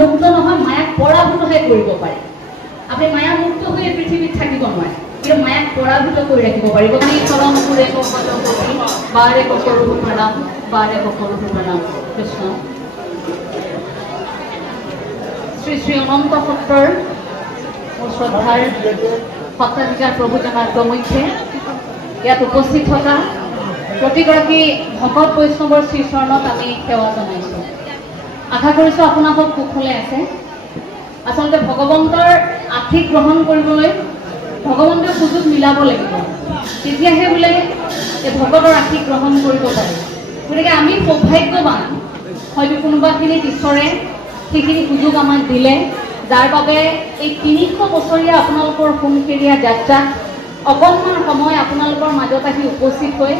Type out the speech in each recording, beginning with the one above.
মুক্ত নহয়, মায়াক পৰাভূতহে কৰিব পাৰে। আপুনি মায়া মুক্ত হৈ পৃথিৱীত থাকিব নোৱাৰে, কিন্তু মায়াক পৰাভূত কৰি ৰাখিব পাৰিব। চৰণ সুৰে কপল কৰি বাৰে ককৰু প্ৰণাম, বাৰে ককৰু প্ৰণাম। কৃষ্ণ। শ্ৰী শ্ৰী অনন্ত সত্ৰৰ মোৰ শ্ৰদ্ধাৰ সত্ৰাধিকাৰ প্ৰভুজনাৰ প্ৰমুখ্যে ইয়াত উপস্থিত থকা প্ৰতিগৰাকী ভকত বৈষ্ণৱৰ শ্ৰীচৰণত আমি সেৱা জনাইছোঁ। আশা কৰিছোঁ আপোনালোক কুশলে আছে। আচলতে ভগৱন্তৰ আশীষ গ্ৰহণ কৰিবলৈ ভগৱন্তৰ সুযোগ মিলাব লাগিব, তেতিয়াহে বোলে এই ভকতৰ আশীষ গ্ৰহণ কৰিব পাৰে। গতিকে আমি সৌভাগ্যৱান, হয়তো কোনোবাখিনিত ঈশ্বৰে সেইখিনি সুযোগ আমাক দিলে, যাৰ বাবে এই ৩০০ বছৰীয়া আপোনালোকৰ সোণকেৰীয়া যাত্ৰাত অকণমান সময় আপোনালোকৰ মাজত আহি উপস্থিত হৈ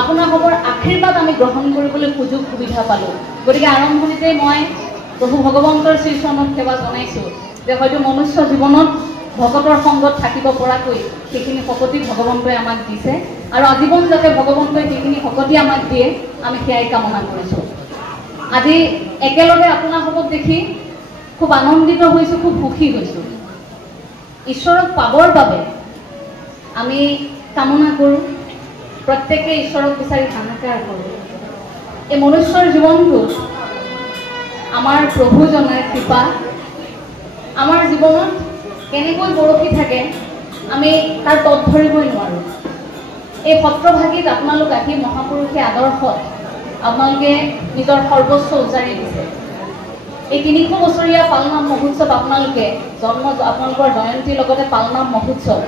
আপোনালোকৰ আশীৰ্বাদ আমি গ্ৰহণ কৰিবলৈ সুযোগ সুবিধা পালোঁ। গতিকে আৰম্ভণিতে মই প্ৰভু ভগৱন্তৰ শ্ৰীচৰণত সেৱা জনাইছোঁ যে হয়তো মনুষ্য জীৱনত ভকতৰ সংগত থাকিব পৰাকৈ সেইখিনি শক্তি ভগৱন্তই আমাক দিছে, আৰু আজীৱন যাতে ভগৱন্তই সেইখিনি শক্তি আমাক দিয়ে, আমি সেয়াই কামনা কৰিছোঁ। আজি একেলগে আপোনালোকক দেখি খুব আনন্দিত হৈছোঁ, খুব সুখী হৈছোঁ। ঈশ্বৰক পাবৰ বাবে আমি কামনা কৰোঁ, প্ৰত্যেকে ঈশ্বৰক বিচাৰি হাহাকাৰ কৰোঁ। এই মনুষ্যৰ জীৱনটোত আমাৰ প্ৰভুজনাৰ কৃপা আমাৰ জীৱনত কেনেকৈ বৰষি থাকে আমি তাৰ তথ্য ধৰিবই নোৱাৰোঁ। এই সত্ৰভাগীত আপোনালোক আহি মহাপুৰুষে আদৰ্শত আপোনালোকে নিজৰ সৰ্বস্ব উজাৰি দিছে। এই ৩০০ বছৰীয়া পালনাম মহোৎসৱ আপোনালোকে আপোনালোকৰ জয়ন্তীৰ লগতে পালনাম মহোৎসৱ,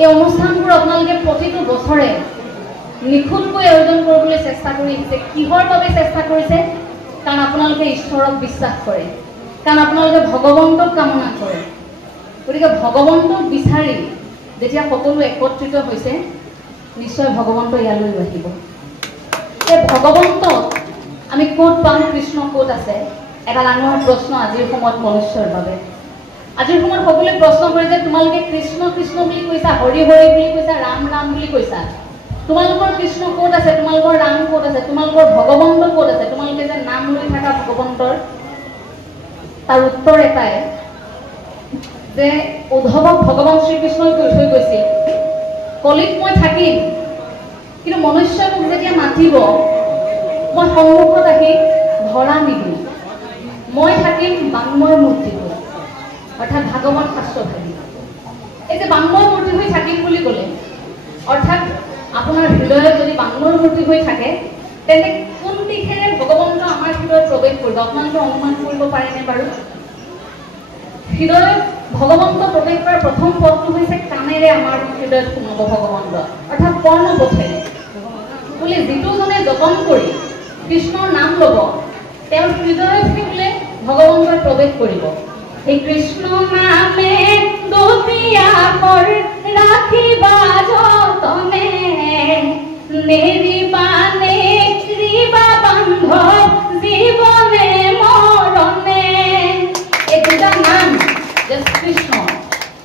এই অনুষ্ঠানবোৰ আপোনালোকে প্ৰতিটো বছৰে নিখুঁতকৈ আয়োজন কৰিবলৈ চেষ্টা কৰি আহিছে। কিহৰ বাবে চেষ্টা কৰিছে? কাৰণ আপোনালোকে ঈশ্বৰক বিশ্বাস কৰে, কাৰণ আপোনালোকে ভগৱন্তক কামনা কৰে। গতিকে ভগৱন্তক বিচাৰি যেতিয়া সকলো একত্ৰিত হৈছে, নিশ্চয় ভগৱন্ত ইয়ালৈ আহিব। এই ভগৱন্তক আমি ক'ত পাম, কৃষ্ণ ক'ত আছে, এটা ডাঙৰ প্ৰশ্ন আজিৰ সময়ত মনুষ্যৰ বাবে। আজিৰ সময়ত সকলোৱে প্ৰশ্ন কৰে যে তোমালোকে কৃষ্ণ কৃষ্ণ বুলি কৈছা, হৰি হৰি বুলি কৈছা, ৰাম ৰাম বুলি কৈছা, তোমালোকৰ কৃষ্ণ ক'ত আছে, তোমালোকৰ ৰাম ক'ত আছে, তোমালোকৰ ভগৱন্ত ক'ত আছে, তোমালোকে যে নাম লৈ থকা ভগৱন্তৰ? তাৰ উত্তৰ এটাই যে উদ্ধৱক ভগৱান শ্ৰীকৃষ্ণই কৈ থৈ গৈছিল, কলিত মই থাকিম, কিন্তু মনুষ্যক যেতিয়া মাতিব মই সন্মুখত আহি ধৰা নিদিওঁ, মই থাকিম বাংময় মূৰ্তিত, অৰ্থাৎ ভাগৱত শাস্ত্ৰভাগী। এই যে বাংময় মূৰ্তি হৈ থাকিম বুলি ক'লে, অৰ্থাৎ আপোনাৰ হৃদয়ত যদি বাংময় মূৰ্তি হৈ থাকে, তেন্তে কোন দিশেৰে ভগৱন্ত আমাৰ হৃদয়ত প্ৰৱেশ কৰিব আপোনালোকে অনুমান কৰিব পাৰেনে বাৰু? হৃদয়ত ভগৱন্ত প্ৰৱেশ কৰাৰ প্ৰথম পথটো হৈছে কাণেৰে আমাৰ হৃদয়ত সোমাব ভগৱন্ত, অৰ্থাৎ কৰ্ণপথেৰে। বোলে যিটোজনে যতন কৰি কৃষ্ণৰ নাম ল'ব, তেওঁৰ হৃদয়ত বোলে ভগৱন্তই প্ৰৱেশ কৰিব। এই কৃষ্ণ নামে দুটিয়া কৰ ৰাখিবা যতনে, নেৰিবা নেৰিবা বান্ধৱ জীৱনে মৰণে। এই দুটা নাম কৃষ্ণ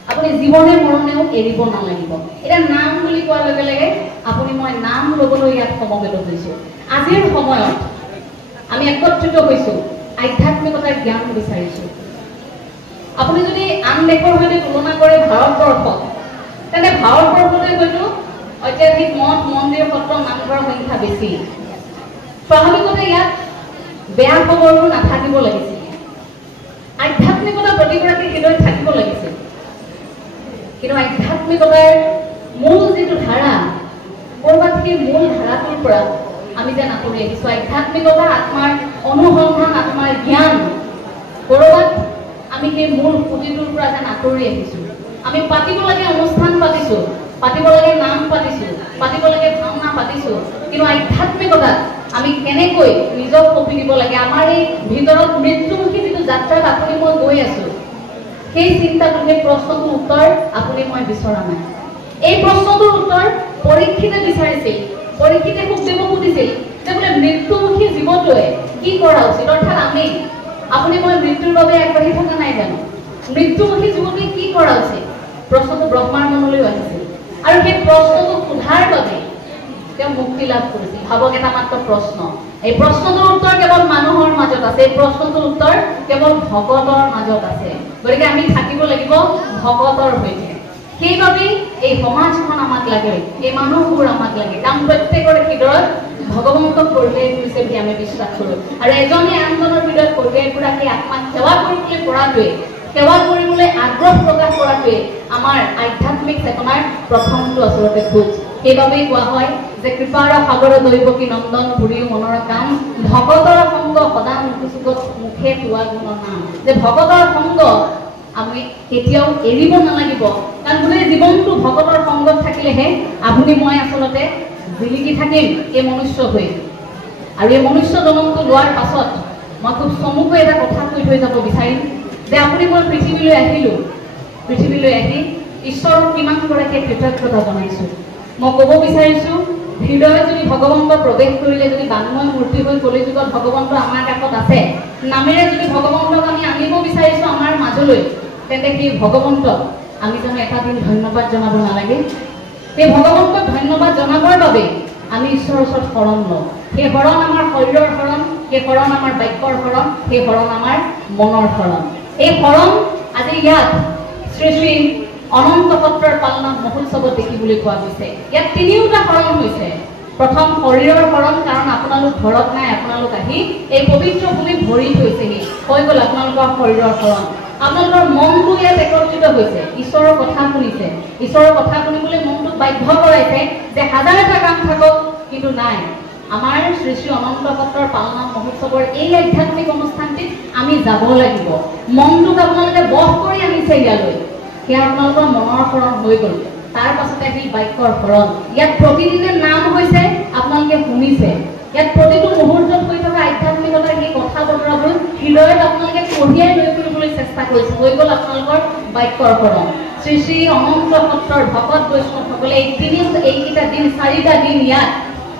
আপুনি জীৱনে মৰণেও এৰিব নালাগিব। এতিয়া নাম বুলি কোৱাৰ লগে লগে আপুনি মই নাম ল'বলৈ ইয়াত সমবেত হৈছোঁ। আজিৰ সময়ত আমি একত্ৰিত হৈছোঁ, আধ্যাত্মিকতাৰ জ্ঞান বিচাৰিছোঁ। আপুনি যদি আন দেশৰ সৈতে তুলনা কৰে ভাৰতবৰ্ষক, তেন্তে ভাৰতবৰ্ষতে হয়তো অত্যাধিক মঠ মন্দিৰ সত্ৰ নামঘৰৰ সংখ্যা বেছি। স্বাভাৱিকতে ইয়াত বেয়া খবৰবোৰ নাথাকিব লাগিছিল, আধ্যাত্মিকতা প্ৰতিগৰাকী হৃদয়ত থাকিব লাগিছিল। কিন্তু আধ্যাত্মিকতাৰ মূল যিটো ধাৰা, ক'ৰবাত সেই মূল ধাৰাটোৰ পৰা আমি যেন আঁতৰি আহিছোঁ। আধ্যাত্মিকতা আত্মাৰ অনুসন্ধান, আত্মাৰ জ্ঞান, ক'ৰবাত আমি সেই মূল সুঁতিটোৰ পৰা যেন আঁতৰি আহিছোঁ। আমি পাতিব লাগে অনুষ্ঠান পাতিছোঁ, পাতিব লাগে নাম পাতিছোঁ, পাতিব লাগে ভাওনা পাতিছোঁ, কিন্তু আধ্যাত্মিকতাত আমি কেনেকৈ নিজক কপি দিব লাগে, আমাৰ এই ভিতৰত মৃত্যুমুখী যিটো যাত্ৰাত আপুনি মই গৈ আছোঁ, সেই চিন্তাটো, সেই প্ৰশ্নটোৰ উত্তৰ আপুনি মই বিচৰা নাই। এই প্ৰশ্নটোৰ উত্তৰ পৰীক্ষিতে বিচাৰিছিল। পৰীক্ষিতে সুখদেৱক সুধিছিল যে বোলে মৃত্যুমুখী জীৱটোৱে কি কৰা উচিত, অৰ্থাৎ আপুনি মই মৃত্যুৰ বাবে আগবাঢ়ি থকা নাই জানো, মৃত্যুমুখী জীৱটোৱে কি কৰা উচিত? প্ৰশ্নটো ব্ৰহ্মাৰ মনলৈ আহিছিল, আৰু সেই প্ৰশ্নটো সোধাৰ বাবে তেওঁ মুক্তি লাভ কৰিছিল। ভাবক এটা মাত্ৰ প্ৰশ্ন, এই প্ৰশ্নটোৰ উত্তৰ কেৱল মানুহৰ মাজত আছে, এই প্ৰশ্নটোৰ উত্তৰ কেৱল ভগতৰ মাজত আছে। গতিকে আমি থাকিব লাগিব ভগতৰ সৈতে। সেইবাবে এই সমাজখন আমাক লাগে, এই মানুহবোৰ আমাক লাগে, কাৰণ প্ৰত্যেকৰে হৃদয়ত ভগৱন্তক কঢ়িয়াই ফুৰিছে বুলি আমি বিশ্বাস কৰোঁ। আৰু এজনে আনজনৰ হৃদয়ত কঢ়িয়াই ফুৰা সেই আত্মাক সেৱা কৰিবলৈ পৰাটোৱে, সেৱা কৰিবলৈ আগ্ৰহ প্ৰকাশ কৰাটোৱে আমাৰ আধ্যাত্মিক চেতনাৰ প্ৰথমটো আচলতে খোজ। সেইবাবেই কোৱা হয় যে কৃপাৰ সাগৰ দৈৱকী নন্দন ঘূৰিও মনৰ কাম, ভগতৰ সংগ সদা মুখে পোৱা গুণৰ নাম। যে ভগতৰ সংগ আমি কেতিয়াও এৰিব নালাগিব, কাৰণ গোটেই জীৱনটো ভগতৰ সংগত থাকিলেহে আপুনি মই আচলতে জিলিকি থাকিম এই মনুষ্য হৈ। আৰু এই মনুষ্য জনমটো লোৱাৰ পাছত মই খুব চমুকৈ এটা কথা কৈ থৈ যাব বিচাৰিম যে আপুনি মই পৃথিৱীলৈ আহিলোঁ, পৃথিৱীলৈ আহি ঈশ্বৰক কিমানগৰাকীয়ে কৃতজ্ঞতা জনাইছোঁ। মই ক'ব বিচাৰিছোঁ, হৃদয়ত যদি ভগৱন্ত প্ৰৱেশ কৰিলে, যদি বাংময় মূৰ্তি হৈ কলিযুগত ভগৱন্ত আমাৰ কাষত আছে, নামেৰে যদি ভগৱন্তক আমি আনিব বিচাৰিছোঁ আমাৰ মাজলৈ, তেন্তে সেই ভগৱন্তক আমি জানো এটা দিন ধন্যবাদ জনাব নালাগে? সেই ভগৱন্তক ধন্যবাদ জনাবৰ বাবে আমি ঈশ্বৰৰ ওচৰত শৰণ লওঁ। সেই শৰণ আমাৰ শৰীৰৰ শৰণ, সেই শৰণ আমাৰ বাক্যৰ শৰণ, সেই শৰণ আমাৰ মনৰ শৰণ। এই শৰণ আজি ইয়াত শ্ৰী শ্ৰী অনন্ত সত্ৰৰ পালনাম মহোৎসৱত দেখিবলৈ পোৱা গৈছে। ইয়াত তিনিওটা শৰণ হৈছে। প্ৰথম শৰীৰৰ শৰণ, কাৰণ আপোনালোক ঘৰত নাই, আপোনালোক আহি এই পবিত্ৰ ভূমিত ভৰি থৈছেহি, হৈ গ'ল আপোনালোকৰ শৰীৰৰ শৰণ। আপোনালোকৰ মনটো ইয়াত একত্ৰিত হৈছে, ঈশ্বৰৰ কথা শুনিছে, ঈশ্বৰৰ কথা শুনিবলৈ মনটোক বাধ্য কৰাইছে যে হাজাৰটা কাম থাকক, কিন্তু নাই, আমাৰ শ্ৰী শ্ৰী অনন্ত সত্ৰৰ পালনাম মহোৎসৱৰ এই আধ্যাত্মিক অনুষ্ঠানটিত আমি যাব লাগিব। মনটোক আপোনালোকে বশ কৰি আনিছে ইয়ালৈ, সেয়া আপোনালোকৰ মনৰ শৰণ হৈ গ'ল। তাৰ পাছতে আহিল বাক্যৰ শৰণ। ইয়াত প্ৰতিদিনে নাম হৈছে, আপোনালোকে শুনিছে। ইয়াত প্ৰতিটো মুহূৰ্তত হৈ থকা আধ্যাত্মিকতাৰ সেই কথা বতৰাবোৰ হৃদয়ত আপোনালোকে কঢ়িয়াই লৈ ফুৰিবলৈ চেষ্টা কৰিছে, হৈ গ'ল আপোনালোকৰ বাক্যৰ শৰণ। শ্ৰী শ্ৰী অনন্ত সত্ৰৰ ভকত বৈষ্ণৱসকলে এইকেইটা দিন, 4টা দিন ইয়াত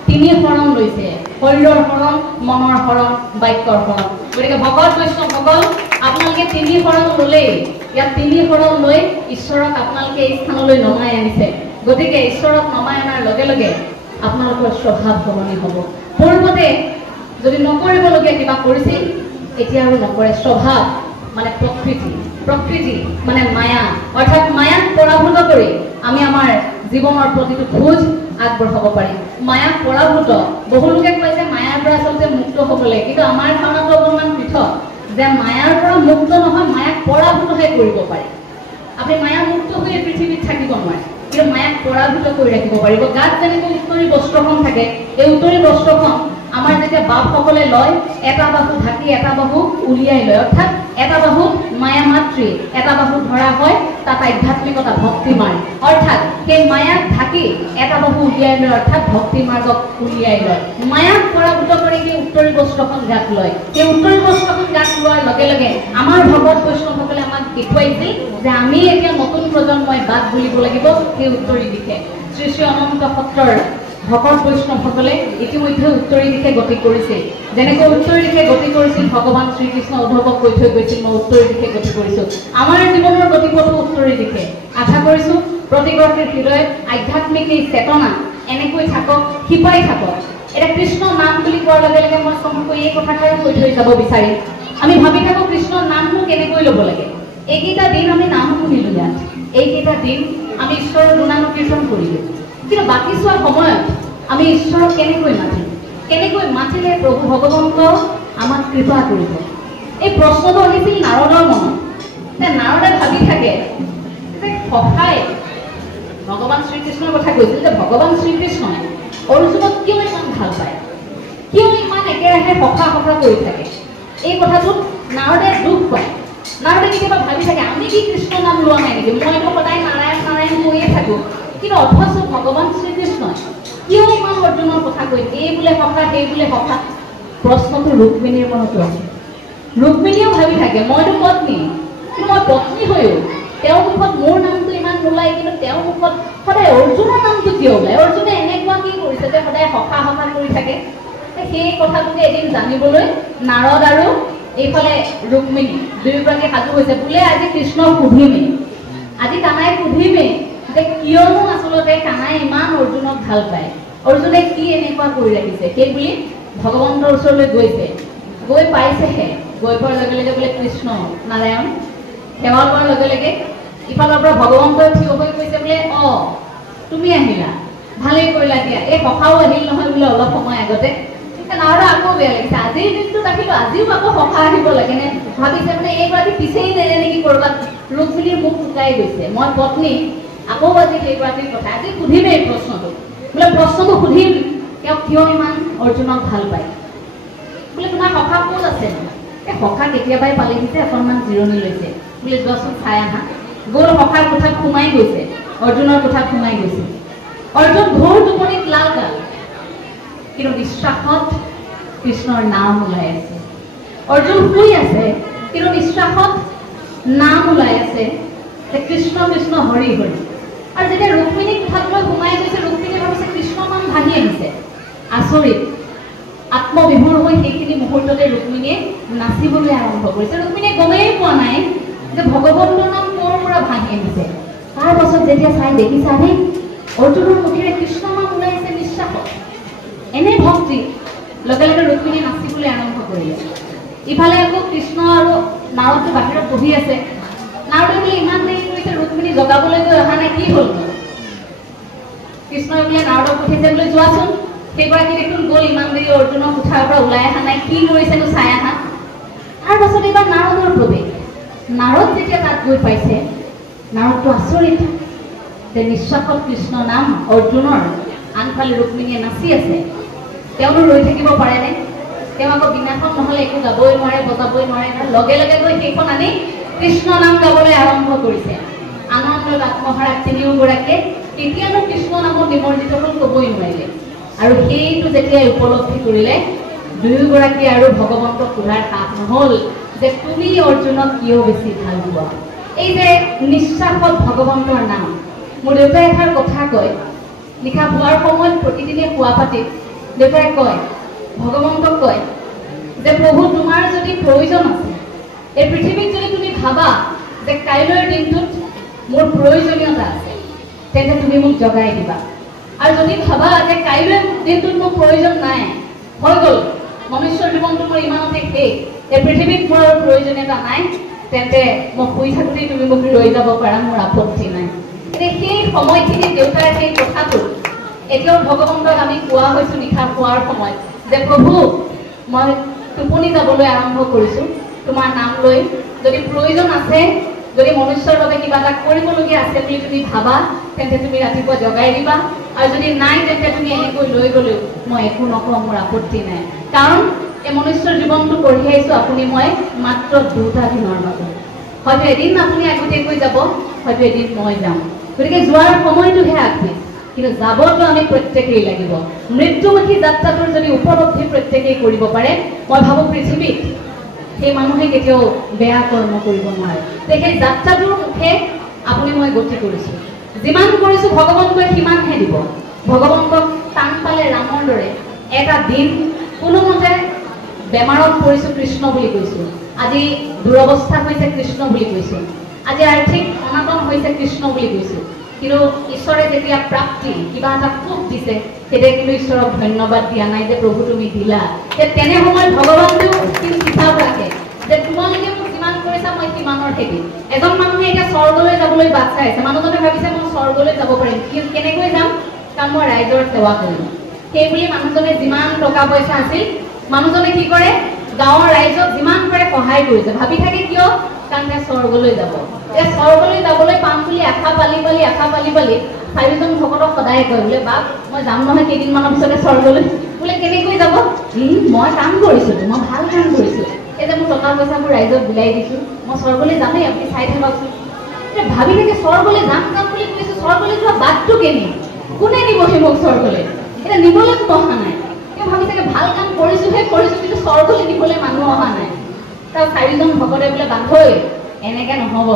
তিনি শৰণ লৈছে, শৰীৰৰ শৰণ, মনৰ শৰণ, বাক্যৰ শৰণ। গতিকে ভকত বৈষ্ণৱসকল, আপোনালোকে তিনি শৰণ ল'লেই, ইয়াত তিনি শৰণ লৈ ঈশ্বৰক আপোনালোকে এই স্থানলৈ নমাই আনিছে। গতিকে ঈশ্বৰক নমাই অনাৰ লগে লগে আপোনালোকৰ স্বভাৱ সলনি হ'ব। পূৰ্বতে যদি নকৰিবলগীয়া কিবা কৰিছিল, এতিয়া আৰু নকৰে। স্বভাৱ মানে প্ৰকৃতি, প্ৰকৃতি মানে মায়া, অৰ্থাৎ মায়াক পৰাভূত কৰি আমি আমাৰ জীৱনৰ প্ৰতিটো খোজ আগবঢ়াব পাৰিম। মায়াক পৰাভূত, বহুলোকে কয় যে মায়াৰ পৰা আচলতে মুক্ত হ'ব লাগে, কিন্তু আমাৰ ধাৰণাটো অকণমান পৃথক, যে মায়াৰ পৰা মুক্ত নহয়, মায়াক পৰাভূতহে কৰিব পাৰি। আপুনি মায়া মুক্ত হৈ পৃথিৱীত থাকিব নোৱাৰে, কিন্তু মায়াক পৰাভূত কৰি ৰাখিব পাৰিব। গাত যেনেকৈ উত্তৰী বস্ত্ৰখন থাকে, এই উত্তৰী বস্ত্ৰখন আমাৰ যেতিয়া বাপসকলে লয়, এটা বাহু ঢাকি এটা বাহু উলিয়াই লয়, অৰ্থাৎ এটা বাহুত মায়া মাতৃ, এটা বাহুত ধৰা হয় তাত আধ্যাত্মিকতা, ভক্তি মাৰ্গ, অৰ্থাৎ সেই মায়াক ঢাকি এটা বাহু উলিয়াই লয়, অৰ্থাৎ ভক্তি মাৰ্গক উলিয়াই লয়। মায়াক পৰাভূত কৰি সেই উত্তৰী বস্ত্ৰখন গাত লয়। সেই উত্তৰী বস্ত্ৰখন গাত লোৱাৰ লগে লগে আমাৰ ভকত বৈষ্ণৱসকলে আমাক দেখুৱাইছিল যে আমি এতিয়া নতুন প্ৰজন্মই বাট বুলিব লাগিব সেই উত্তৰী দিশে। শ্ৰী শ্ৰী অনন্ত সত্ৰৰ ভকত বৈষ্ণৱসকলে ইতিমধ্যে উত্তৰী দিশে গতি কৰিছে। যেনেকৈ উত্তৰী দিশে গতি কৰিছিল ভগৱান শ্ৰীকৃষ্ণ উদ্ধৱক কৈ থৈ গৈছিল, মই উত্তৰী দিশে গতি কৰিছোঁ। আমাৰ জীৱনৰ গতিপথো উত্তৰী দিশে। আশা কৰিছোঁ প্ৰতিগৰাকীৰ হৃদয়ত আধ্যাত্মিক এই চেতনা এনেকৈ থাকক, শিপাই থাকক। এতিয়া কৃষ্ণ নাম বুলি কোৱাৰ লগে লগে মই চমুকৈ এই কথাষাৰো কৈ থৈ যাব বিচাৰিম। আমি ভাবি থাকোঁ কৃষ্ণৰ নামনো কেনেকৈ ল'ব লাগে। এইকেইটা দিন আমি নাম শুনিলোঁ ইয়াত, এইকেইটা দিন আমি ঈশ্বৰৰ গুণানুকীৰ্তন কৰিলোঁ, কিন্তু বাকী চোৱা সময়ত আমি ঈশ্বৰক কেনেকৈ মাতিম, কেনেকৈ মাতিলে প্ৰভু ভগৱন্ত আমাক কৃপা কৰিব। এই প্ৰশ্নটো আহিছিল নাৰদৰ মনত। যে নাৰদে ভাবি থাকে যে সখাই ভগৱান শ্ৰীকৃষ্ণৰ কথা কৈছিল, যে ভগৱান শ্ৰীকৃষ্ণই অৰ্জুনক কিয় ইমান ভাল পায়, কিয় ইমান একেৰাহে সখা সখা কৰি থাকে। এই কথাটোত নাৰদে দুখ পায়। নাৰদে কেতিয়াবা ভাবি থাকে, আমি কি কৃষ্ণ নাম লোৱা নাই নেকি, মইতো সদায় নাৰায়ণ নাৰায়ণ কৈয়ে থাকোঁ, কিন্তু অথচ ভগৱান শ্ৰীকৃষ্ণই কিয় ইমান অৰ্জুনৰ কথা কৈ, এই বোলে সখা, সেই বোলে সখা। প্ৰশ্নটো ৰুক্মিণীৰ মনতো আছে। ৰুক্মিণীয়েও ভাবি থাকে, মইতো পত্নী, কিন্তু মই পত্নী হৈও তেওঁৰ মুখত মোৰ নামটো ইমান নোলায়, কিন্তু তেওঁৰ মুখত সদায় অৰ্জুনৰ নামটো কিয় ওলায়, অৰ্জুনে এনেকুৱা কি কৰিছে যে সদায় সখা সখা কৰি থাকে। সেই কথাটোকে এদিন জানিবলৈ নাৰদ আৰু এইফালে ৰুক্মিণী দুয়োগৰাকী সাজু হৈছে। বোলে আজি কৃষ্ণক সুধিমেই, আজি কানাই সুধিমেই যে কিয়নো আচলতে কানাই ইমান অৰ্জুনক ভাল পায়, অৰ্জুনে কি এনেকুৱা কৰি ৰাখিছে সেই বুলি ভগৱন্তৰ ওচৰলৈ গৈছে, গৈ পাইছেহে, গৈ পোৱাৰ লগে লগে বোলে কৃষ্ণ নাৰায়ণ সেৱা কৰাৰ লগে লগে ইফালৰ পৰা ভগৱন্তই থিয় হৈ কৈছে বোলে তুমি আহিলা, ভালেই কৰিলা দিয়া, এই সখাও আহিল নহয় বোলে অলপ সময় আগতে। নাৰদৰ আকৌ বেয়া লাগিছে, আজিৰ দিনটোত আহিলো, আজিও আকৌ সখা আহিব লাগে নে, ভাবিছে মানে এইগৰাকী পিছেই নেৰে নেকি কৰবাত, ৰুক্মিণীৰ মুখ শুকাই গৈছে, মই পত্নী আকৌ আজি সেইগৰাকীৰ কথা আজি সুধিমেই প্ৰশ্নটো, বোলে প্ৰশ্নটো সুধিম তেওঁক কিয় ইমান অৰ্জুনক ভাল পায়, বোলে তোমাৰ সখা ক'ত আছে, এই সখা কেতিয়াবাই পালেহিছে, অকণমান জিৰণি লৈছে, বোলে যোৱাচোন চাই আহা। গ'ল, সখাৰ কোঠাত সোমাই গৈছে, অৰ্জুনৰ কোঠাত সোমাই গৈছে। অৰ্জুন ঘোৰ টোপনিত লাল গাল, কিন্তু নিশ্বাসত কৃষ্ণৰ নাম ওলাই আছে। অৰ্জুন শুই আছে কিন্তু নিশ্বাসত নাম ওলাই আছে যে কৃষ্ণ কৃষ্ণ হৰি হৰি। আৰু যেতিয়া ৰুক্মিণী কোঠালৈ সোমাই গৈছে, ৰুক্মিণীয়ে ভাবিছে কৃষ্ণ নাম ভাঙি আহিছে, আচৰিত আত্মবিভোৰ হৈ সেইখিনি মুহূৰ্ততে ৰুক্মিণীয়ে নাচিবলৈ আৰম্ভ কৰিছে। ৰুক্মিণীয়ে গমেই পোৱা নাই যে ভগৱন্তৰ নাম ক'ৰ পৰা ভাঙি আহিছে। তাৰ পাছত যেতিয়া চাই দেখিছানে অৰ্জুনৰ মুখেৰে কৃষ্ণ নাম ওলাই আছে নিশ্বাসত, এনে ভক্তি, লগে লগে ৰুক্মিণীয়ে নাচিবলৈ আৰম্ভ কৰিলে। ইফালে আকৌ কৃষ্ণ আৰু নাৰদটো বাহিৰত বহি আছে, নাৰদে বোলে ইমান দেৰি কৰিছে ৰুক্মিণী জগাবলৈ গৈ অহা নাই, কি হ'ল? কৃষ্ণই বোলে নাৰদক পঠিয়াইছে, বোলে যোৱাচোন সেইগৰাকী দেখোন গ'ল ইমান দেৰি অৰ্জুনৰ কোঠাৰ পৰা ওলাই অহা নাই, কি কৰিছেনো চাই আহা। তাৰ পাছত এইবাৰ নাৰদৰ প্ৰৱেশ, নাৰদ যেতিয়া তাত গৈ পাইছে, নাৰদটো আচৰিত যে নিশ্বাসত কৃষ্ণ নাম অৰ্জুনৰ, আনফালে ৰুক্মিণীয়ে নাচি আছে, তেওঁনো ৰৈ থাকিব পাৰেনে? তেওঁ আকৌ বিনাখন নহ'লে একো গাবই নোৱাৰে, বজাবই নোৱাৰে, লগে লগে গৈ সেইখন আনি কৃষ্ণ নাম গাবলৈ আৰম্ভ কৰিছে। আনন্দত আত্মহাৰা তিনিওগৰাকীয়ে তেতিয়ানো কৃষ্ণ নামত নিমজ্জিত হ'ল ক'বই নোৱাৰিলে। আৰু সেইটো যেতিয়াই উপলব্ধি কৰিলে, দুয়োগৰাকী আৰু ভগৱন্তক সোধাৰ সাহ নহ'ল যে তুমি অৰ্জুনক কিয় বেছি ভাল পোৱা। এই যে নিশ্বাসত ভগৱন্তৰ নাম, মোৰ দেউতাই এষাৰ কথা কয়, নিশা হোৱাৰ সময়ত প্ৰতিদিনে শোৱা পাতিত দেউতাই কয়, ভগৱন্তক কয় যে প্ৰভু তোমাৰ যদি প্ৰয়োজন আছে, এই পৃথিৱীত যদি তুমি ভাবা যে কাইলৈৰ দিনটোত মোৰ প্ৰয়োজনীয়তা আছে, তেন্তে তুমি মোক জগাই দিবা। আৰু যদি ভাবা যে কাইলৈৰ দিনটোত মোৰ প্ৰয়োজন নাই, হৈ গ'ল মনুষ্যৰ জীৱনটো মোৰ ইমানতে শেষ, এই পৃথিৱীত মোৰ আৰু প্ৰয়োজনীয়তা নাই, তেন্তে মই শুই থাকোঁতেই তুমি মোক লৈ যাব পাৰা, মোৰ আপত্তি নাই। এতিয়া সেই সময়খিনিত দেউতাৰ সেই কথাটো এতিয়াও ভগৱন্তক আমি কোৱা হৈছোঁ নিশা শোৱাৰ সময়ত যে প্ৰভু মই টোপনি যাবলৈ আৰম্ভ কৰিছোঁ, তোমাৰ নাম লৈ, যদি প্ৰয়োজন আছে, যদি মনুষ্যৰ বাবে কিবা এটা কৰিবলগীয়া আছে বুলি তুমি ভাবা, তেন্তে তুমি ৰাতিপুৱা জগাই দিবা, আৰু যদি নাই তেন্তে তুমি এনেকৈ লৈ গ'লেও মই একো নকওঁ, মোৰ আপত্তি নাই। কাৰণ এই মনুষ্যৰ জীৱনটো কঢ়িয়াইছোঁ আপুনি মই মাত্ৰ 2টা দিনৰ বাবে, হয়তো এদিন আপুনি আগতীয়াকৈ যাব, হয়তো এদিন মই যাম, গতিকে যোৱাৰ সময়টোহে আগপিছ, কিন্তু যাবতো আমি প্ৰত্যেকেই লাগিব। মৃত্যুমুখী যাত্ৰাটোৰ যদি উপলব্ধি প্ৰত্যেকেই কৰিব পাৰে, মই ভাবোঁ পৃথিৱীত সেই মানুহে কেতিয়াও বেয়া কৰ্ম কৰিব নোৱাৰে। সেই যাত্ৰাটোৰ মুখে আপুনি মই গতি কৰিছোঁ, যিমান কৰিছোঁ ভগৱন্তই সিমানহে দিব। ভগৱন্তক টান পালে ৰামৰ দৰে এটা দিন কোনোমতে বেমাৰত পৰিছোঁ কৃষ্ণ বুলি কৈছোঁ, আজি দুৰৱস্থা হৈছে কৃষ্ণ বুলি কৈছোঁ, আজি আৰ্থিক অনাটন হৈছে কৃষ্ণ বুলি কৈছোঁ, কিন্তু ঈশ্বৰে যেতিয়া প্ৰাপ্তি কিবা এটা সুখ দিছে, তেতিয়া কিন্তু ঈশ্বৰক ধন্যবাদ দিয়া নাই যে প্ৰভু তুমি দিলা। তেনে সময়ত ভগৱন্তেও হিচাপ ৰাখে যে তোমালোকে মোক যিমান কৰিছা মই সিমানৰ খেতি। এজন মানুহে এতিয়া স্বৰ্গলৈ যাবলৈ বাট চাই আছে, মানুহজনে ভাবিছে মই স্বৰ্গলৈ যাব পাৰিম, কেনেকৈ যাম? কাৰণ মই ৰাইজৰ সেৱা কৰিম। সেই বুলি মানুহজনে যিমান টকা পইচা আছিল, মানুহজনে কি কৰে, গাঁৱৰ ৰাইজক যিমান পাৰে সহায় কৰিছে, ভাবি থাকে কিয়? কাৰণ তেওঁ স্বৰ্গলৈ যাব। স্বৰ্গলৈ যাবলৈ পাম বুলি আশা পালি 4জন ভকতক সদায় কয়, বোলে বাপ মই যাম নহয় কেইদিনমানৰ পিছতে স্বৰ্গলৈ। বোলে কেনেকৈ যাব? মই কাম কৰিছোঁ, মই ভাল কাম কৰিছোঁ, এই যে মোৰ টকা পইচাবোৰ ৰাইজক বিলাই দিছোঁ, মই স্বৰ্গলৈ যামেই, আপুনি চাই থাককচোন। ভাবি থাকে স্বৰ্গলৈ যাম বুলি কৈছোঁ, স্বৰ্গলৈ যোৱা বাটটো কেনে, কোনে নিবহি মোক স্বৰ্গলৈ? এতিয়া নিবলৈ কোনো অহা নাই। তেওঁ ভাবি থাকে ভাল কাম কৰিছোঁ, কিন্তু স্বৰ্গলৈ নিবলৈ মানুহ অহা নাই। তাৰ 4জন ভকতে বোলে বান্ধৈ এনেকৈ নহ'ব,